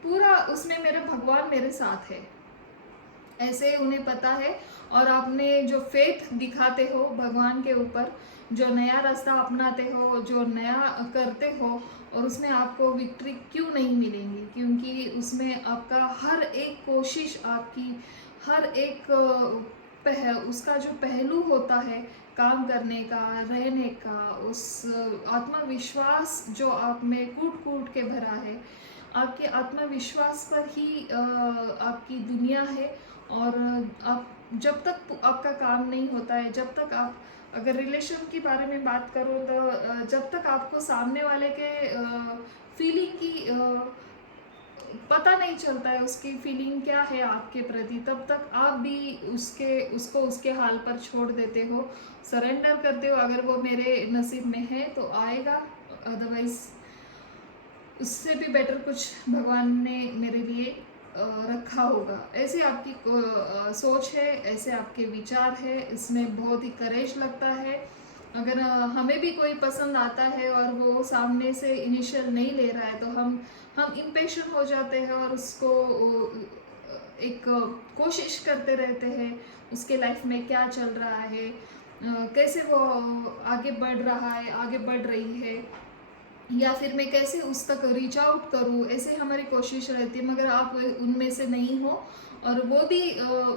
पूरा उसमें मेरे भगवान मेरे साथ है, ऐसे उन्हें पता है। और आपने जो फेथ दिखाते हो भगवान के ऊपर, जो नया रास्ता अपनाते हो, जो नया करते हो, और उसमें आपको विक्ट्री क्यों नहीं मिलेंगी? क्योंकि उसमें आपका हर एक कोशिश, आपकी हर एक उसका जो पहलू होता है, काम करने का, रहने का, उस आत्मविश्वास जो आप में कूट-कूट के भरा है, आपके आत्मविश्वास पर ही आपकी दुनिया है। और आप जब तक आपका काम नहीं होता है, जब तक आप अगर रिलेशन के बारे में बात करो तो जब तक आपको सामने वाले के फीलिंग की पता नहीं चलता है, उसकी फीलिंग क्या है आपके प्रति, तब तक आप भी उसको उसके हाल पर छोड़ देते हो, सरेंडर करते हो। अगर वो मेरे नसीब में है तो आएगा, अदरवाइज उससे भी बेटर कुछ भगवान ने मेरे लिए रखा होगा। ऐसी आपकी सोच है, ऐसे आपके विचार है, इसमें बहुत ही करेज लगता है। अगर हमें भी कोई पसंद आता है और वो सामने से इनिशियल नहीं ले रहा है तो हम इम्पेशेंट हो जाते हैं और उसको एक कोशिश करते रहते हैं उसके लाइफ में क्या चल रहा है, कैसे वो आगे बढ़ रहा है, आगे बढ़ रही है, या फिर मैं कैसे उस तक रीच आउट करूँ, ऐसे हमारी कोशिश रहती है। मगर आप उनमें से नहीं हो और वो भी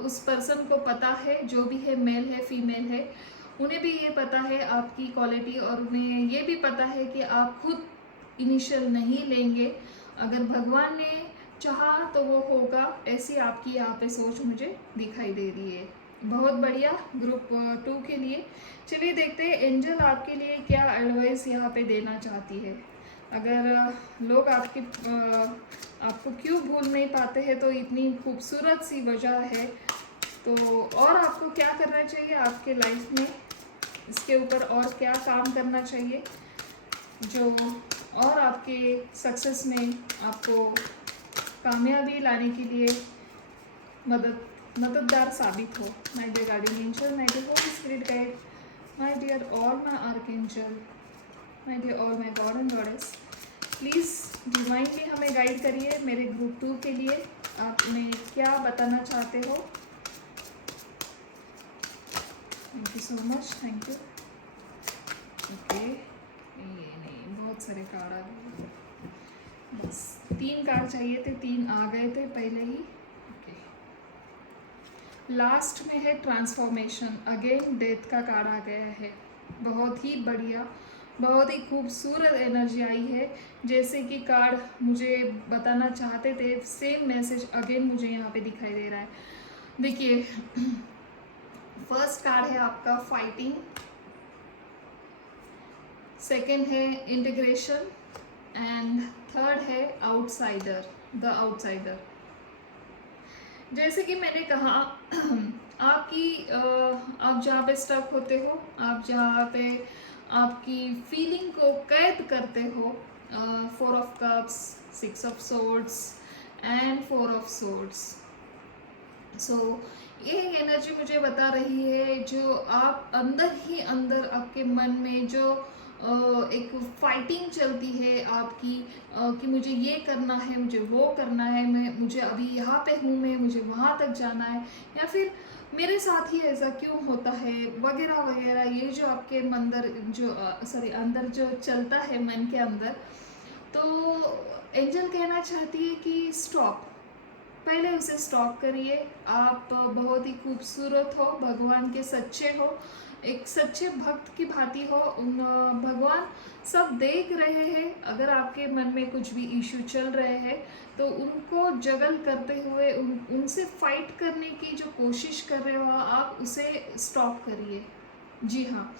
उस पर्सन को पता है, जो भी है, मेल है फीमेल है, उन्हें भी ये पता है आपकी क्वालिटी, और उन्हें ये भी पता है कि आप खुद इनिशियल नहीं लेंगे। अगर भगवान ने चाहा तो वो होगा, ऐसी आपकी यहाँ पे सोच मुझे दिखाई दे रही है। बहुत बढ़िया ग्रुप 2 के लिए। चलिए देखते हैं एंजल आपके लिए क्या एडवाइस यहाँ पे देना चाहती है। अगर लोग आपको क्यों भूल नहीं पाते हैं तो इतनी खूबसूरत सी वजह है। तो और आपको क्या करना चाहिए आपके लाइफ में, इसके ऊपर और क्या काम करना चाहिए जो और आपके सक्सेस में आपको कामयाबी लाने के लिए मददगार साबित हो। My dear guardian angel, my dear holy spirit guide, my dear all my archangel, my dear all my god and goddess, please divinely हमें गाइड करिए मेरे ग्रुप 2 के लिए। आप उन्हें क्या बताना चाहते हो। Thank you so much, thank you. Okay, ये नहीं, बहुत सारे कार्ड आ गए, बस 3 कार्ड चाहिए थे, 3 आ गए थे पहले ही। ओके, लास्ट में है ट्रांसफॉर्मेशन, अगेन डेथ का कार्ड आ गया है। बहुत ही बढ़िया, बहुत ही खूबसूरत एनर्जी आई है। जैसे कि कार्ड मुझे बताना चाहते थे, सेम मैसेज अगेन मुझे यहाँ पे दिखाई दे रहा है। देखिए, फर्स्ट कार्ड है आपका फाइटिंग, सेकेंड है इंटीग्रेशन एंड थर्ड है आउटसाइडर, द आउटसाइडर। जैसे कि मैंने कहा आप जहाँ पे स्टक होते हो, आप जहाँ पे आपकी फीलिंग को कैद करते हो, 4 of cups, 6 of swords and 4 of swords. So ये एनर्जी मुझे बता रही है जो आप अंदर ही अंदर आपके मन में जो एक फाइटिंग चलती है आपकी, कि मुझे ये करना है, मुझे वो करना है, मुझे अभी यहाँ पे हूँ, मैं मुझे वहाँ तक जाना है, या फिर मेरे साथ ही ऐसा क्यों होता है, वगैरह वगैरह। ये जो आपके अंदर जो चलता है मन के अंदर, तो एंजल कहना चाहती है कि स्टॉप, पहले उसे स्टॉप करिए। आप बहुत ही खूबसूरत हो, भगवान के सच्चे हो, एक सच्चे भक्त की भांति हो। भगवान सब देख रहे हैं। अगर आपके मन में कुछ भी इशू चल रहे हैं तो उनको जगल करते हुए उनसे फाइट करने की जो कोशिश कर रहे हो आप, उसे स्टॉप करिए। जी हाँ,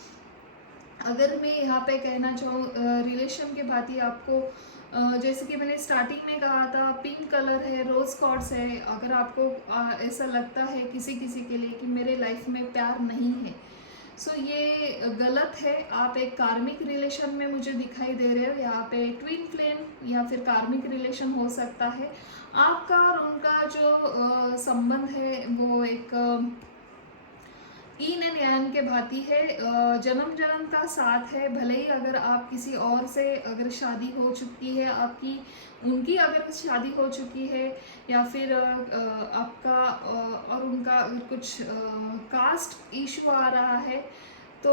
अगर मैं यहाँ पे कहना चाहूँ रिलेशन के भांति आपको, जैसे कि मैंने स्टार्टिंग में कहा था, पिंक कलर है, रोज़ कॉर्ड्स है। अगर आपको ऐसा लगता है किसी के लिए कि मेरे लाइफ में प्यार नहीं है, सो ये गलत है। आप एक कार्मिक रिलेशन में मुझे दिखाई दे रहे हो। यहाँ पे ट्विन फ्लेम या फिर कार्मिक रिलेशन हो सकता है। आपका और उनका जो संबंध है वो एक ईन एंड यान के भांति है, जन्म जन्म का साथ है। भले ही अगर आप किसी और से अगर शादी हो चुकी है आपकी, उनकी अगर शादी हो चुकी है, या फिर आपका और उनका अगर कुछ कास्ट इशू आ रहा है, तो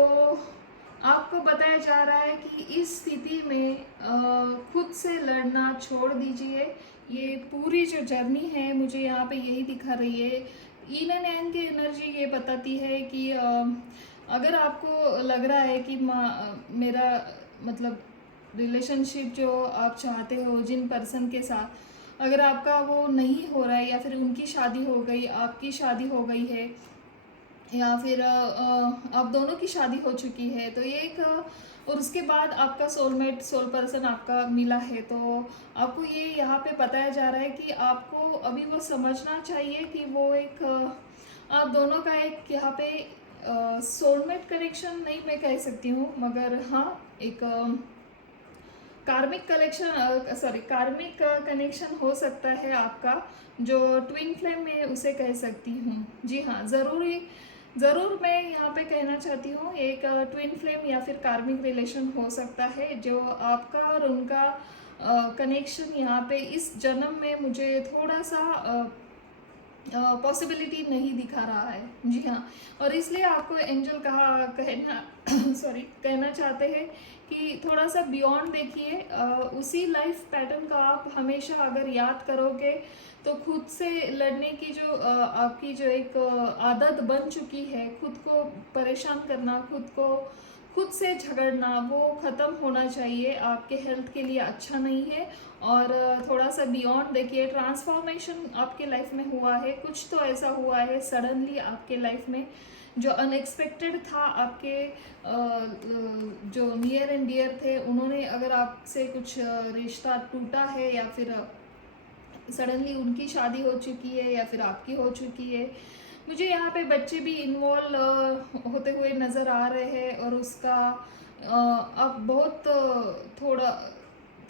आपको बताया जा रहा है कि इस स्थिति में खुद से लड़ना छोड़ दीजिए। ये पूरी जो जर्नी है मुझे यहाँ पे यही दिखा रही है। ईन एंड एन की एनर्जी ये बताती है कि अगर आपको लग रहा है कि मेरा मतलब रिलेशनशिप जो आप चाहते हो जिन पर्सन के साथ, अगर आपका वो नहीं हो रहा है या फिर उनकी शादी हो गई, आपकी शादी हो गई है, या फिर आप दोनों की शादी हो चुकी है, तो ये एक और उसके बाद आपका सोलमेट सोल पर्सन आपका मिला है, तो आपको ये यहाँ पे बताया जा रहा है कि आपको अभी वो समझना चाहिए कि वो एक आप दोनों का एक यहाँ पे सोलमेट कनेक्शन नहीं मैं कह सकती हूँ, मगर हाँ एक कार्मिक कनेक्शन हो सकता है आपका, जो ट्विन फ्लेम में उसे कह सकती हूँ। जी हाँ, ज़रूर मैं यहाँ पे कहना चाहती हूँ एक ट्विन फ्लेम या फिर कार्मिक रिलेशन हो सकता है, जो आपका और उनका कनेक्शन यहाँ पे इस जन्म में मुझे थोड़ा सा पॉसिबिलिटी नहीं दिखा रहा है। जी हाँ, और इसलिए आपको एंजल कहना चाहते हैं कि थोड़ा सा बियॉन्ड देखिए। उसी लाइफ पैटर्न का आप हमेशा अगर याद करोगे तो खुद से लड़ने की जो आपकी जो एक आदत बन चुकी है, खुद को परेशान करना, खुद से झगड़ना, वो ख़त्म होना चाहिए। आपके हेल्थ के लिए अच्छा नहीं है। और थोड़ा सा बियॉन्ड देखिए, ट्रांसफॉर्मेशन आपके लाइफ में हुआ है, कुछ तो ऐसा हुआ है सडनली आपके लाइफ में जो अनएक्सपेक्टेड था। आपके जो नियर एंड डियर थे, उन्होंने अगर आपसे कुछ रिश्ता टूटा है, या फिर सडनली उनकी शादी हो चुकी है या फिर आपकी हो चुकी है। मुझे यहाँ पे बच्चे भी इन्वॉल्व होते हुए नज़र आ रहे हैं, और उसका अब बहुत थोड़ा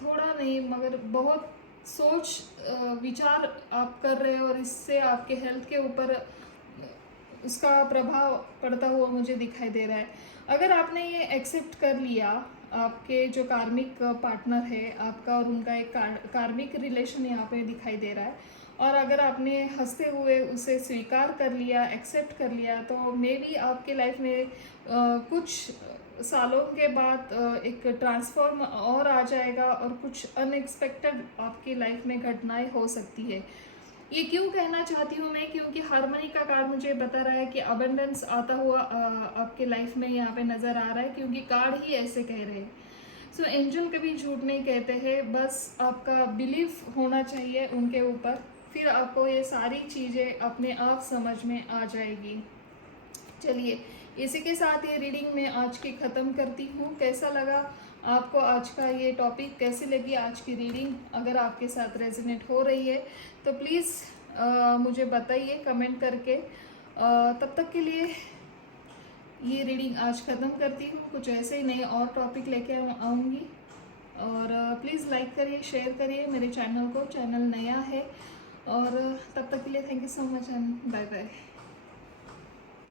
थोड़ा नहीं मगर बहुत सोच विचार आप कर रहे हो, और इससे आपके हेल्थ के ऊपर उसका प्रभाव पड़ता हुआ मुझे दिखाई दे रहा है। अगर आपने ये एक्सेप्ट कर लिया, आपके जो कार्मिक पार्टनर है आपका और उनका एक कार्मिक रिलेशन यहाँ पे दिखाई दे रहा है, और अगर आपने हंसते हुए उसे स्वीकार कर लिया, एक्सेप्ट कर लिया, तो मे बी आपके लाइफ में कुछ सालों के बाद एक ट्रांसफॉर्म और आ जाएगा, और कुछ अनएक्सपेक्टेड आपकी लाइफ में घटनाएं हो सकती है। ये क्यों कहना चाहती हूँ मैं, क्योंकि हार्मनी का कार्ड मुझे बता रहा है कि अबंडेंस आता हुआ आपके लाइफ में यहाँ पे नज़र आ रहा है, क्योंकि कार्ड ही ऐसे कह रहे हैं। सो एंजल कभी झूठ नहीं कहते हैं, बस आपका बिलीफ होना चाहिए उनके ऊपर, फिर आपको ये सारी चीज़ें अपने आप समझ में आ जाएगी। चलिए, इसी के साथ ये रीडिंग मैं आज की ख़त्म करती हूँ। कैसा लगा आपको आज का ये टॉपिक, कैसी लगी आज की रीडिंग? अगर आपके साथ रेजोनेट हो रही है तो प्लीज़ मुझे बताइए कमेंट करके। तब तक के लिए ये रीडिंग आज ख़त्म करती हूँ। कुछ ऐसे ही नए और टॉपिक लेके आऊँगी, और प्लीज़ लाइक करिए, शेयर करिए मेरे चैनल को, चैनल नया है। और तब तक के लिए thank you so much and bye bye.